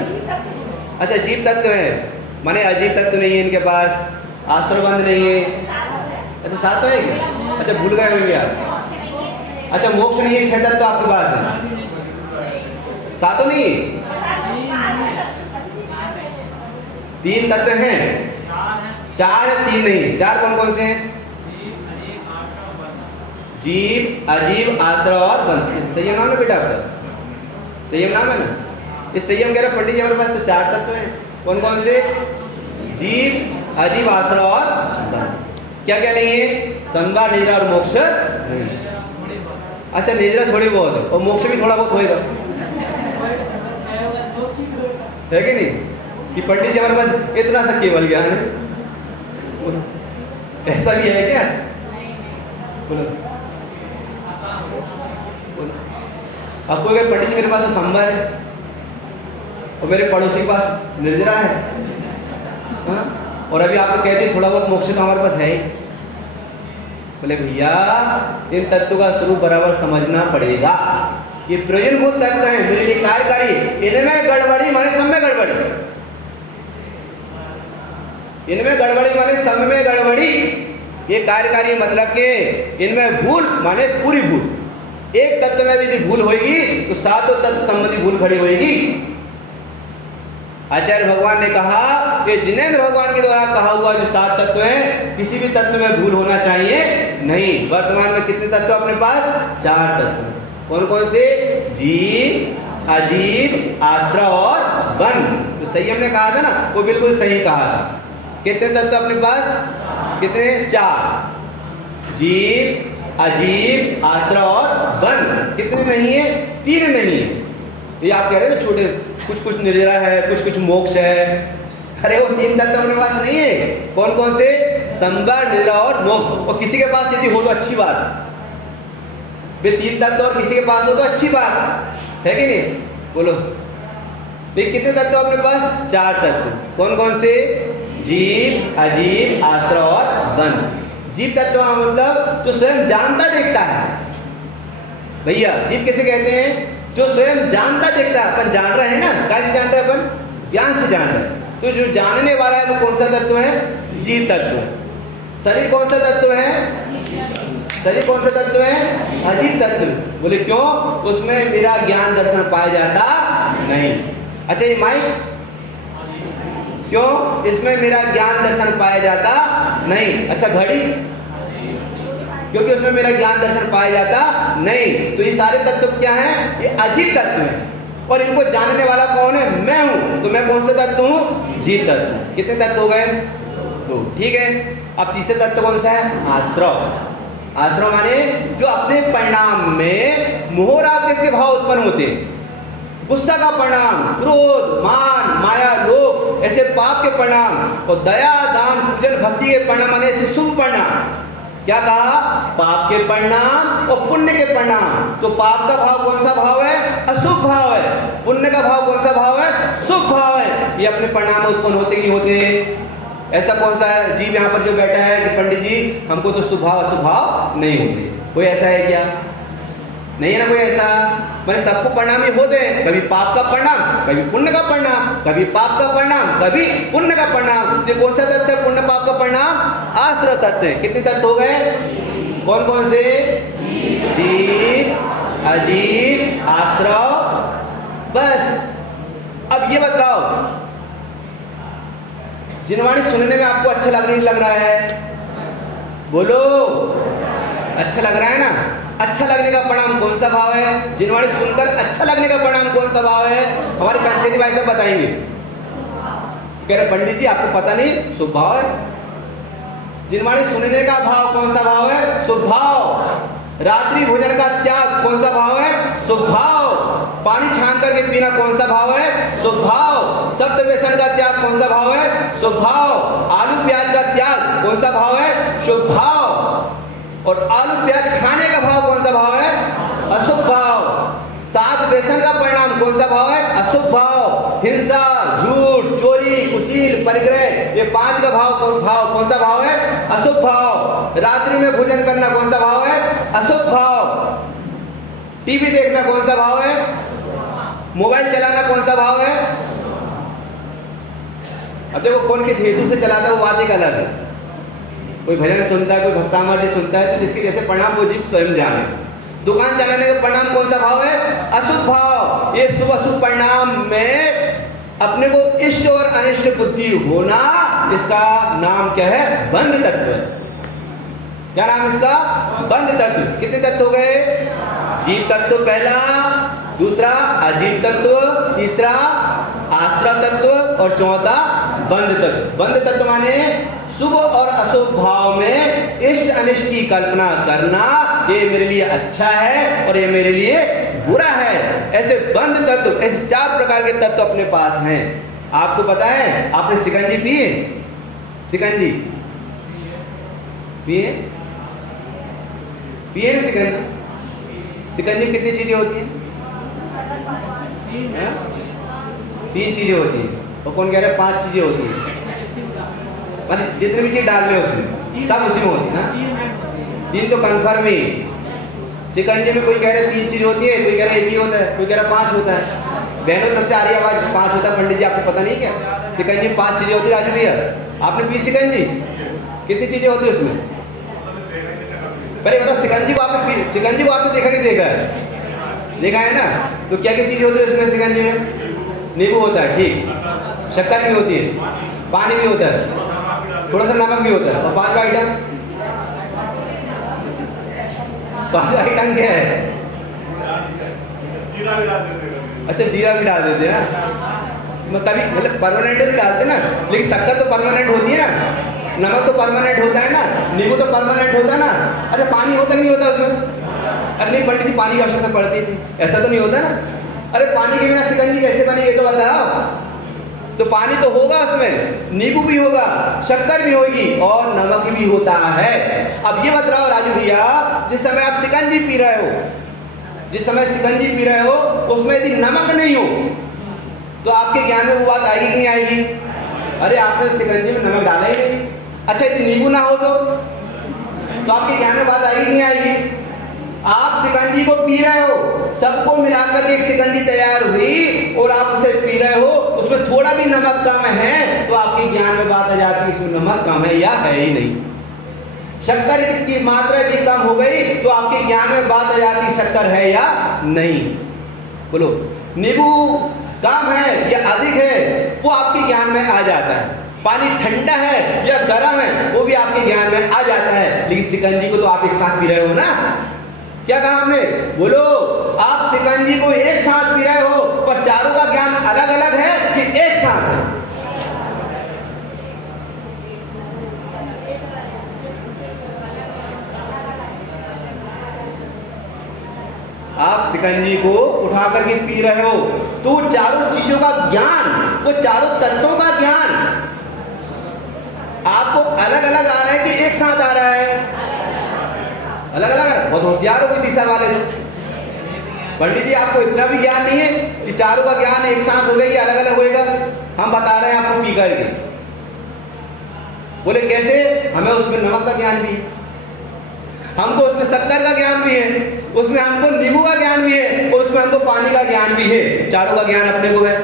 अच्छा, जीव तत्व है, माने अजीब तत्व नहीं है इनके पास, आश्रयबंध नहीं है। अच्छा, 7 है क्या? अच्छा, भूल गए होंगे आप। अच्छा, मोक्ष नहीं है, 6 तत्व आपके पास है, 7 नहीं। 3 तत्व हैं, 4 है, 3 नहीं। 4 कौन कौन से हैं? जीव, अजीब, आश्रय और बंध। संयम नाम है बेटा आपका? संयम नाम है ना? इस संयम कह रहे पंडित जी हमारे पास तो 4 तत्व हैं। कौन कौन से? जीव, अजीब, आश्रय और बंध। क्या क्या नहीं है? संवाद, निद्रा और मोक्ष नहीं। अच्छा, निद्रा थोड़ी बहुत है और मोक्ष भी थोड़ा बहुत होएगा, है कि नहीं? कि पंडित जी हमारे पास इतना सा केवल ज्ञान है, ऐसा भी है क्या? बोलो, आपको अगर पंडित जी मेरे पास तो संवर है और मेरे पड़ोसी के पास निर्जरा है, हाँ? और अभी आपको कह दिए थोड़ा बहुत मोक्ष तो हमारे पास है ही। बोले भैया, इन तत्वों का स्वरूप बराबर समझना पड़ेगा। ये प्रयोजनभूत तत्व है, मेरे लिए कार्यकारी। इनमें गड़बड़ी माने सब में गड़बड़ी, इनमें गड़बड़ी माने सब में गड़बड़ी। ये कार्यकारी मतलब के इनमें भूल माने पूरी भूल। एक तत्व में यदि भूल होगी तो 7 तत्व संबंधी भूल खड़ी होगी। आचार्य भगवान ने कहा कि जिनेंद्र भगवान के द्वारा कहा हुआ जो 7 तत्व हैं, किसी भी तत्व में भूल होना चाहिए नहीं। वर्तमान में कितने तत्व अपने पास? 4 तत्व। कौन कौन से? जीव, अजीब, आश्रय और बंध। तो संयम ने कहा था ना, वो बिल्कुल सही कहा था। कितने तत्व अपने पास? कितने? 4। जीव, अजीब, आश्रय और बंध। कितने नहीं है? 3 नहीं है। ये आप कह रहे थे छोटे, कुछ कुछ निर्जरा है, कुछ कुछ मोक्ष है। अरे वो 3 तत्व अपने पास नहीं है। कौन कौन से? संवर, निद्रा और मोक्ष। और किसी के पास यदि हो तो अच्छी बात, वे 3 तत्व और किसी के पास हो तो अच्छी बात है कि नहीं? बोलो, कितने तत्व अपने पास? 4 तत्व। कौन कौन से? जीव, अजीब, आश्रय और बंध। जीव तत्व मतलब जो स्वयं जानता देखता है। भैया, जीव किसे कहते हैं? जो स्वयं जानता देखता है। अपन जान रहे हैं ना, कैसे जान रहे हैं? अपन ज्ञान से जान रहे हैं। तो जो जानने वाला है वो कौन सा तत्व है? जीव तत्व है। शरीर कौन सा तत्व है? शरीर कौन सा तत्व है? अजीब तत्व। बोले क्यों? उसमें मेरा ज्ञान दर्शन पाया जाता नहीं। अच्छा, ये माइक क्यों? इसमें मेरा ज्ञान दर्शन पाया जाता नहीं। अच्छा, घड़ी क्योंकि उसमें मेरा ज्ञान दर्शन पाया जाता नहीं। तो ये सारे तत्व क्या हैं? ये अजीब तत्व हैं। और इनको जानने वाला कौन है? मैं हूं। तो मैं कौन सा तत्व हूं? जीव तत्व। कितने तत्व हो गए? 2। ठीक है, अब तीसरे तत्व कौन सा है? आश्रय। आश्रय माने जो अपने परिणाम में मोह राग के भाव उत्पन्न होते हैं। गुस्सा का परिणाम, क्रोध, मान, माया, लोभ, ऐसे पाप के परिणाम, और दया, दान, पूजन, भक्ति के परिणाम माने ऐसे शुभ परिणाम। क्या कहा? पाप के परिणाम और पुण्य के परिणाम। तो पाप का भाव कौन सा भाव है? अशुभ भाव है। पुण्य का भाव कौन सा भाव है? शुभ भाव है। ये अपने परिणाम में उत्पन्न होते कि होते? ऐसा कौन सा है जीव यहाँ पर जो बैठा है कि पंडित जी हमको तो शुभ भाव अशुभ भाव नहीं होते? कोई ऐसा है क्या? नहीं है ना कोई ऐसा। मैंने सबको परिणाम ये होते हैं, कभी पाप का परिणाम, कभी पुण्य का परिणाम, कभी पाप का परिणाम, कभी पुण्य का परिणाम। ये कौन सा तत्व है? पुण्य पाप का परिणाम आश्रय तत्व है। कितने तत्व हो गए? कौन कौन से? जीव, अजीब, आश्रय, बस। अब ये बताओ, जिनवाणी सुनने में आपको अच्छा लग रहा है? बोलो, अच्छा लग रहा है ना? अच्छा लगने का परिणाम कौन सा भाव है? जिनवाणी सुनकर अच्छा लगने का परिणाम कौन सा भाव है? हमारे कांचेती भाई साहब बताएंगे। कह रहे पंडित जी आपको पता नहीं, शुभ भाव है। जिनवाणी सुनने का भाव कौन सा भाव है? शुभ भाव। रात्रि भोजन का त्याग कौन सा भाव है? शुभ भाव। पानी छान करके पीना कौन सा भाव है? शुभ भाव। शब्द व्यसन का त्याग कौन सा भाव है? शुभ भाव। आलू प्याज का त्याग कौन सा भाव है? शुभ भाव। और आलू प्याज खाने का भाव कौन सा भाव है? अशुभ भाव। सात व्यसन का परिणाम कौन सा भाव है? अशुभ भाव। हिंसा, झूठ, चोरी, कुशील, परिग्रह, ये 5 का भाव कौन सा भाव है? अशुभ भाव। रात्रि में भोजन करना कौन सा भाव है? अशुभ भाव। टीवी देखना कौन सा भाव है? मोबाइल चलाना कौन सा भाव है? अब देखो कौन किस हेतु से चलाता है वो बात एक अलग है। कोई भजन सुनता है, कोई भक्तामृत जी सुनता है, तो जिसके जैसे परिणाम वो जीव स्वयं जाने। दुकान चलाने का परिणाम कौन सा भाव है? अशुभ भाव। ये शुभ अशुभ परिणाम में अपने को इष्ट और अनिष्ट बुद्धि होना, इसका नाम क्या है? बंध तत्व है। क्या नाम इसका? बंध तत्व। कितने तत्व हो गए? जीव तत्व पहला, दूसरा अजीव तत्व, तीसरा आश्रय तत्व और चौथा बंध तत्व। बंध तत्व माने शुभ और अशुभ भाव में इष्ट अनिष्ट की कल्पना करना, ये मेरे लिए अच्छा है और ये मेरे लिए बुरा है। ऐसे बंध तत्व, ऐसे 4 प्रकार के तत्व अपने पास हैं। आपको पता है, आपने शिकंजी पिए? शिकंजी पिए? पिए ना शिकंजी? शिकंजी में कितनी चीजें होती हैं? 3 चीजें होती हैं। और कौन कह रहा है 5 चीजें होती हैं? माने जितनी भी चीज डाल ले उसमें सब उसी में होती है ना। 3 तो कन्फर्म ही। शिकंजी में कोई कह रहे 3 चीज होती है, कोई कह रहा 1 ही होता है, कोई कह रहा 5 होता है। बहनों तरफ से आ रही आवाज 5 होता है। पंडित जी आपको पता नहीं क्या? शिकंजी 5 चीजें होती है। राजू भैया आपने पी शिकंजी? कितनी चीजें होती है उसमें? पहले बताओ, शिकंजी को आपने देखा नहीं देखा है? देखा है ना? तो क्या क्या चीज होती है उसमें? शिकंजी में नींबू होता है, ठीक, शक्कर भी होती है, पानी भी होता है, थोड़ा सा नमक भी होता है, और 5वां आइटम, 5वां आइटम क्या है? अच्छा, जीरा भी डाल देते हैं। कभी मतलब परमानेंट भी डालते ना, लेकिन शक्कर तो परमानेंट होती है ना, नमक तो परमानेंट होता है ना, नींबू तो परमानेंट होता है ना। अच्छा, पानी होता कि नहीं होता उसमें? अरे नहीं पंडित जी, पानी की आवश्यकता पड़ती है, ऐसा तो नहीं होता ना। अरे पानी के बिना शिकंजी कैसे बनी ये तो बताओ। तो पानी तो होगा उसमें, नींबू भी होगा, शक्कर भी होगी और नमक भी होता है। अब ये बताओ राजू भैया, जिस समय आप शिकंजी पी रहे हो, जिस समय शिकंजी पी रहे हो, उसमें यदि नमक नहीं हो तो आपके ज्ञान में वो बात आएगी कि नहीं आएगी? अरे आपने शिकंजी में नमक डाला ही नहीं। अच्छा, यदि नींबू ना हो तो आपके ज्ञान में बात आएगी कि नहीं आएगी? आप शिकंजी को पी रहे हो, सबको मिलाकर एक शिकंजी तैयार हुई और आप उसे पी रहे हो, उसमें थोड़ा भी नमक कम है तो आपके ज्ञान में बात आ जाती है इसमें नमक कम है या है ही नहीं। शक्कर की मात्रा यदि कम हो गई तो आपके ज्ञान में बात आ जाती शक्कर है या नहीं। बोलो, नींबू कम है या अधिक है वो आपके ज्ञान में आ जाता है। पानी ठंडा है या गर्म है वो भी आपके ज्ञान में आ जाता है। लेकिन शिकंजी को तो आप एक साथ पी रहे हो ना। क्या कहा हमने? बोलो, आप शिकंजी को एक साथ पी रहे हो, पर चारों का ज्ञान अलग अलग है कि एक साथ है? आप शिकंजी को उठा करके पी रहे हो तो चारों चीजों का ज्ञान, वो चारों तत्वों का ज्ञान आपको अलग अलग आ रहा है कि एक साथ आ रहा है? अलग अलग। बहुत होशियार हो दिशा वाले तो। पंडित जी आपको इतना भी ज्ञान नहीं है कि चारों का ज्ञान एक साथ हो गया या अलग अलग होएगा। हम बता रहे हैं आपको पी करके। बोले कैसे? हमें उसमें नमक का ज्ञान भी है, हमको उसमें शक्कर का ज्ञान भी है, उसमें हमको नींबू का ज्ञान भी है और उसमें हमको पानी का ज्ञान भी है। चारों का ज्ञान अपने को है।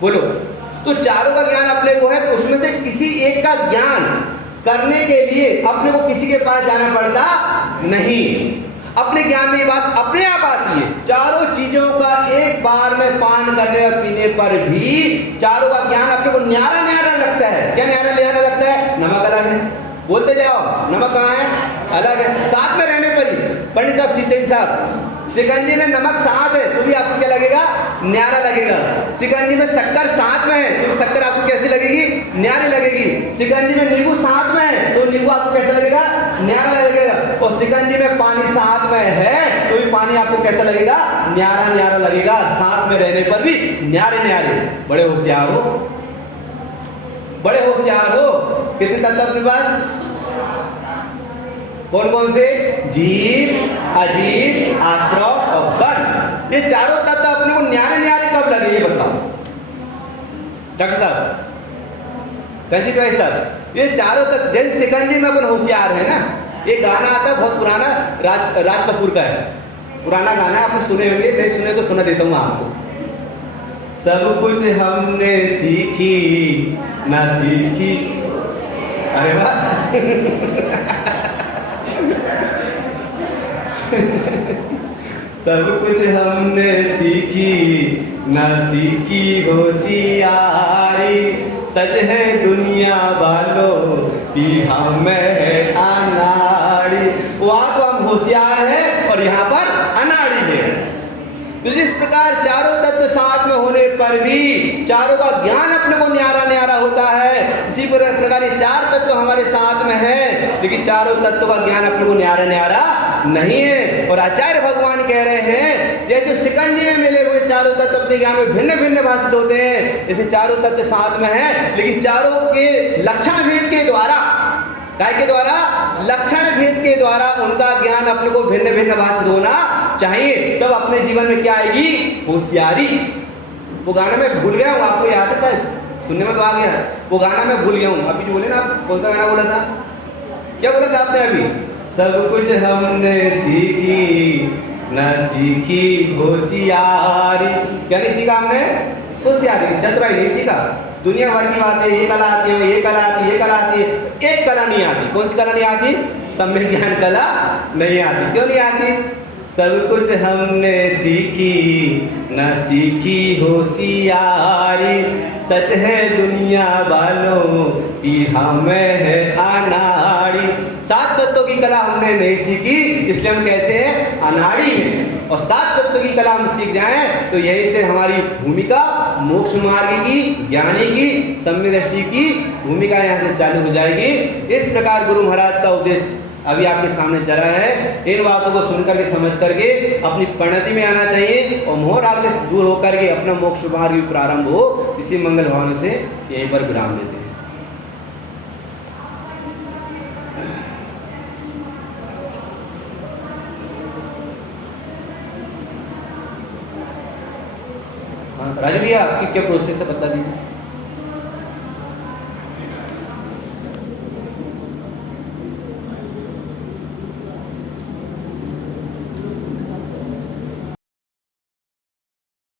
बोलो, तो चारों का ज्ञान अपने को है तो उसमें से किसी एक का ज्ञान करने के लिए अपने को किसी के पास जाना पड़ता नहीं। अपने ज्ञान में ये बात अपने आप आती है। चारों चीजों का एक बार में पान करने और पीने पर भी चारों का ज्ञान अपने को न्यारा न्यारा लगता है। क्या न्यारा न्यारा लगता है? नमक अलग है, बोलते जाओ, नमक कहाँ है? अलग है। साथ में रहने पर ही पंडित साहब, सिंचई साहब, शिकंजी में नमक साथ है तो भी आपको क्या लगेगा? न्यारा लगेगा। शिकंजी में शक्कर साथ में है तो शक्कर आपको कैसी लगेगी? न्यारी लगेगी। शिकंजी में नींबू साथ में है तो नींबू आपको कैसा लगेगा? न्यारा लगेगा। और शिकंजी में पानी साथ में है तो भी पानी आपको कैसा लगेगा? न्यारा न्यारा लगेगा। साथ में रहने पर भी न्यारे न्यारे। बड़े होशियार हो, बड़े होशियार हो। कितने तत्व अपने पास? कौन कौन से? जीव, अजीव, आश्रव और बल। ये चारों तत्व अपने को न्यारे न्यारे कब लगे ये बताओ डॉक्टर साहब, कंचित भाई साहब। ये चारों तत्व जैसे शिकंजी में अपन होशियार है ना, ये गाना आता है बहुत पुराना, राज कपूर का है, पुराना गाना है, आपने सुने होंगे, नहीं सुने तो सुना देता हूँ आपको। सब कुछ हमने सीखी ना सीखी, अरे वाह सब कुछ हमने सीखी ना सीखी होशियारी, सच है दुनिया वालों कि हम है अनाड़ी। वहां तो हम होशियार हैं और यहाँ पर अनाड़ी है। तो जिस प्रकार चारों तत्व साथ में होने पर भी चारों का ज्ञान अपने को न्यारा न्यारा होता है, इसी प्रकार ये चार तत्व हमारे साथ में है, लेकिन चारों तत्व का ज्ञान अपने को न्यारा न्यारा नहीं है। और आचार्य भगवान कह रहे हैं जैसे शिकंजी में मिले हुए चारों तत्व अपने ज्ञान में भिन्न भिन्न भाषित होते हैं, जैसे चारों तत्व साथ में है लेकिन चारों के लक्षण भेद के द्वारा, काय के द्वारा? लक्षण भेद के द्वारा उनका ज्ञान अपने को भिन्न भिन्न भाषित होना चाहिए, तब अपने जीवन में क्या आएगी? होशियारी। वो गाना मैं भूल गया हूँ, आपको याद है शायद, सुनने में तो आ गया, वो गाना मैं भूल गया हूँ। अभी जो बोले ना, आप कौन सा गाना बोला था? क्या बोला था आपने अभी? सब कुछ हमने सीखी न सीखी होशियारी। क्या नहीं सीखा हमने? होशियारी, चतुराई नहीं सीखा। दुनिया भर की बातें, ये कला आती है, ये कला आती है, ये कला आती है, एक कला नहीं आती। कौन सी कला नहीं आती? सम्यक ज्ञान कला नहीं आती। क्यों नहीं आती? सब कुछ हमने सीखी न सीखी होशियारी, सच है दुनिया वालों कि हमें है अनाड़ी। सात तत्वों की कला हमने नहीं सीखी, इसलिए हम कैसे हैं? अनाड़ी हैं। और सात तत्वों की कला हम सीख जाएं तो यही से हमारी भूमिका मोक्ष मार्ग की, ज्ञानी की, सम्यक दृष्टि की भूमिका यहाँ से चालू हो जाएगी। इस प्रकार गुरु महाराज का उपदेश अभी आपके सामने चला है। इन बातों को सुन करके, समझ करके अपनी परिणति में आना चाहिए और मोह राग से दूर होकर के अपना मोक्ष मार्ग प्रारंभ हो। इसी मंगल भावना से यहीं पर विराम देते हैं। हाँ राजू भैया, आपकी क्या प्रोसेस है बता दीजिए।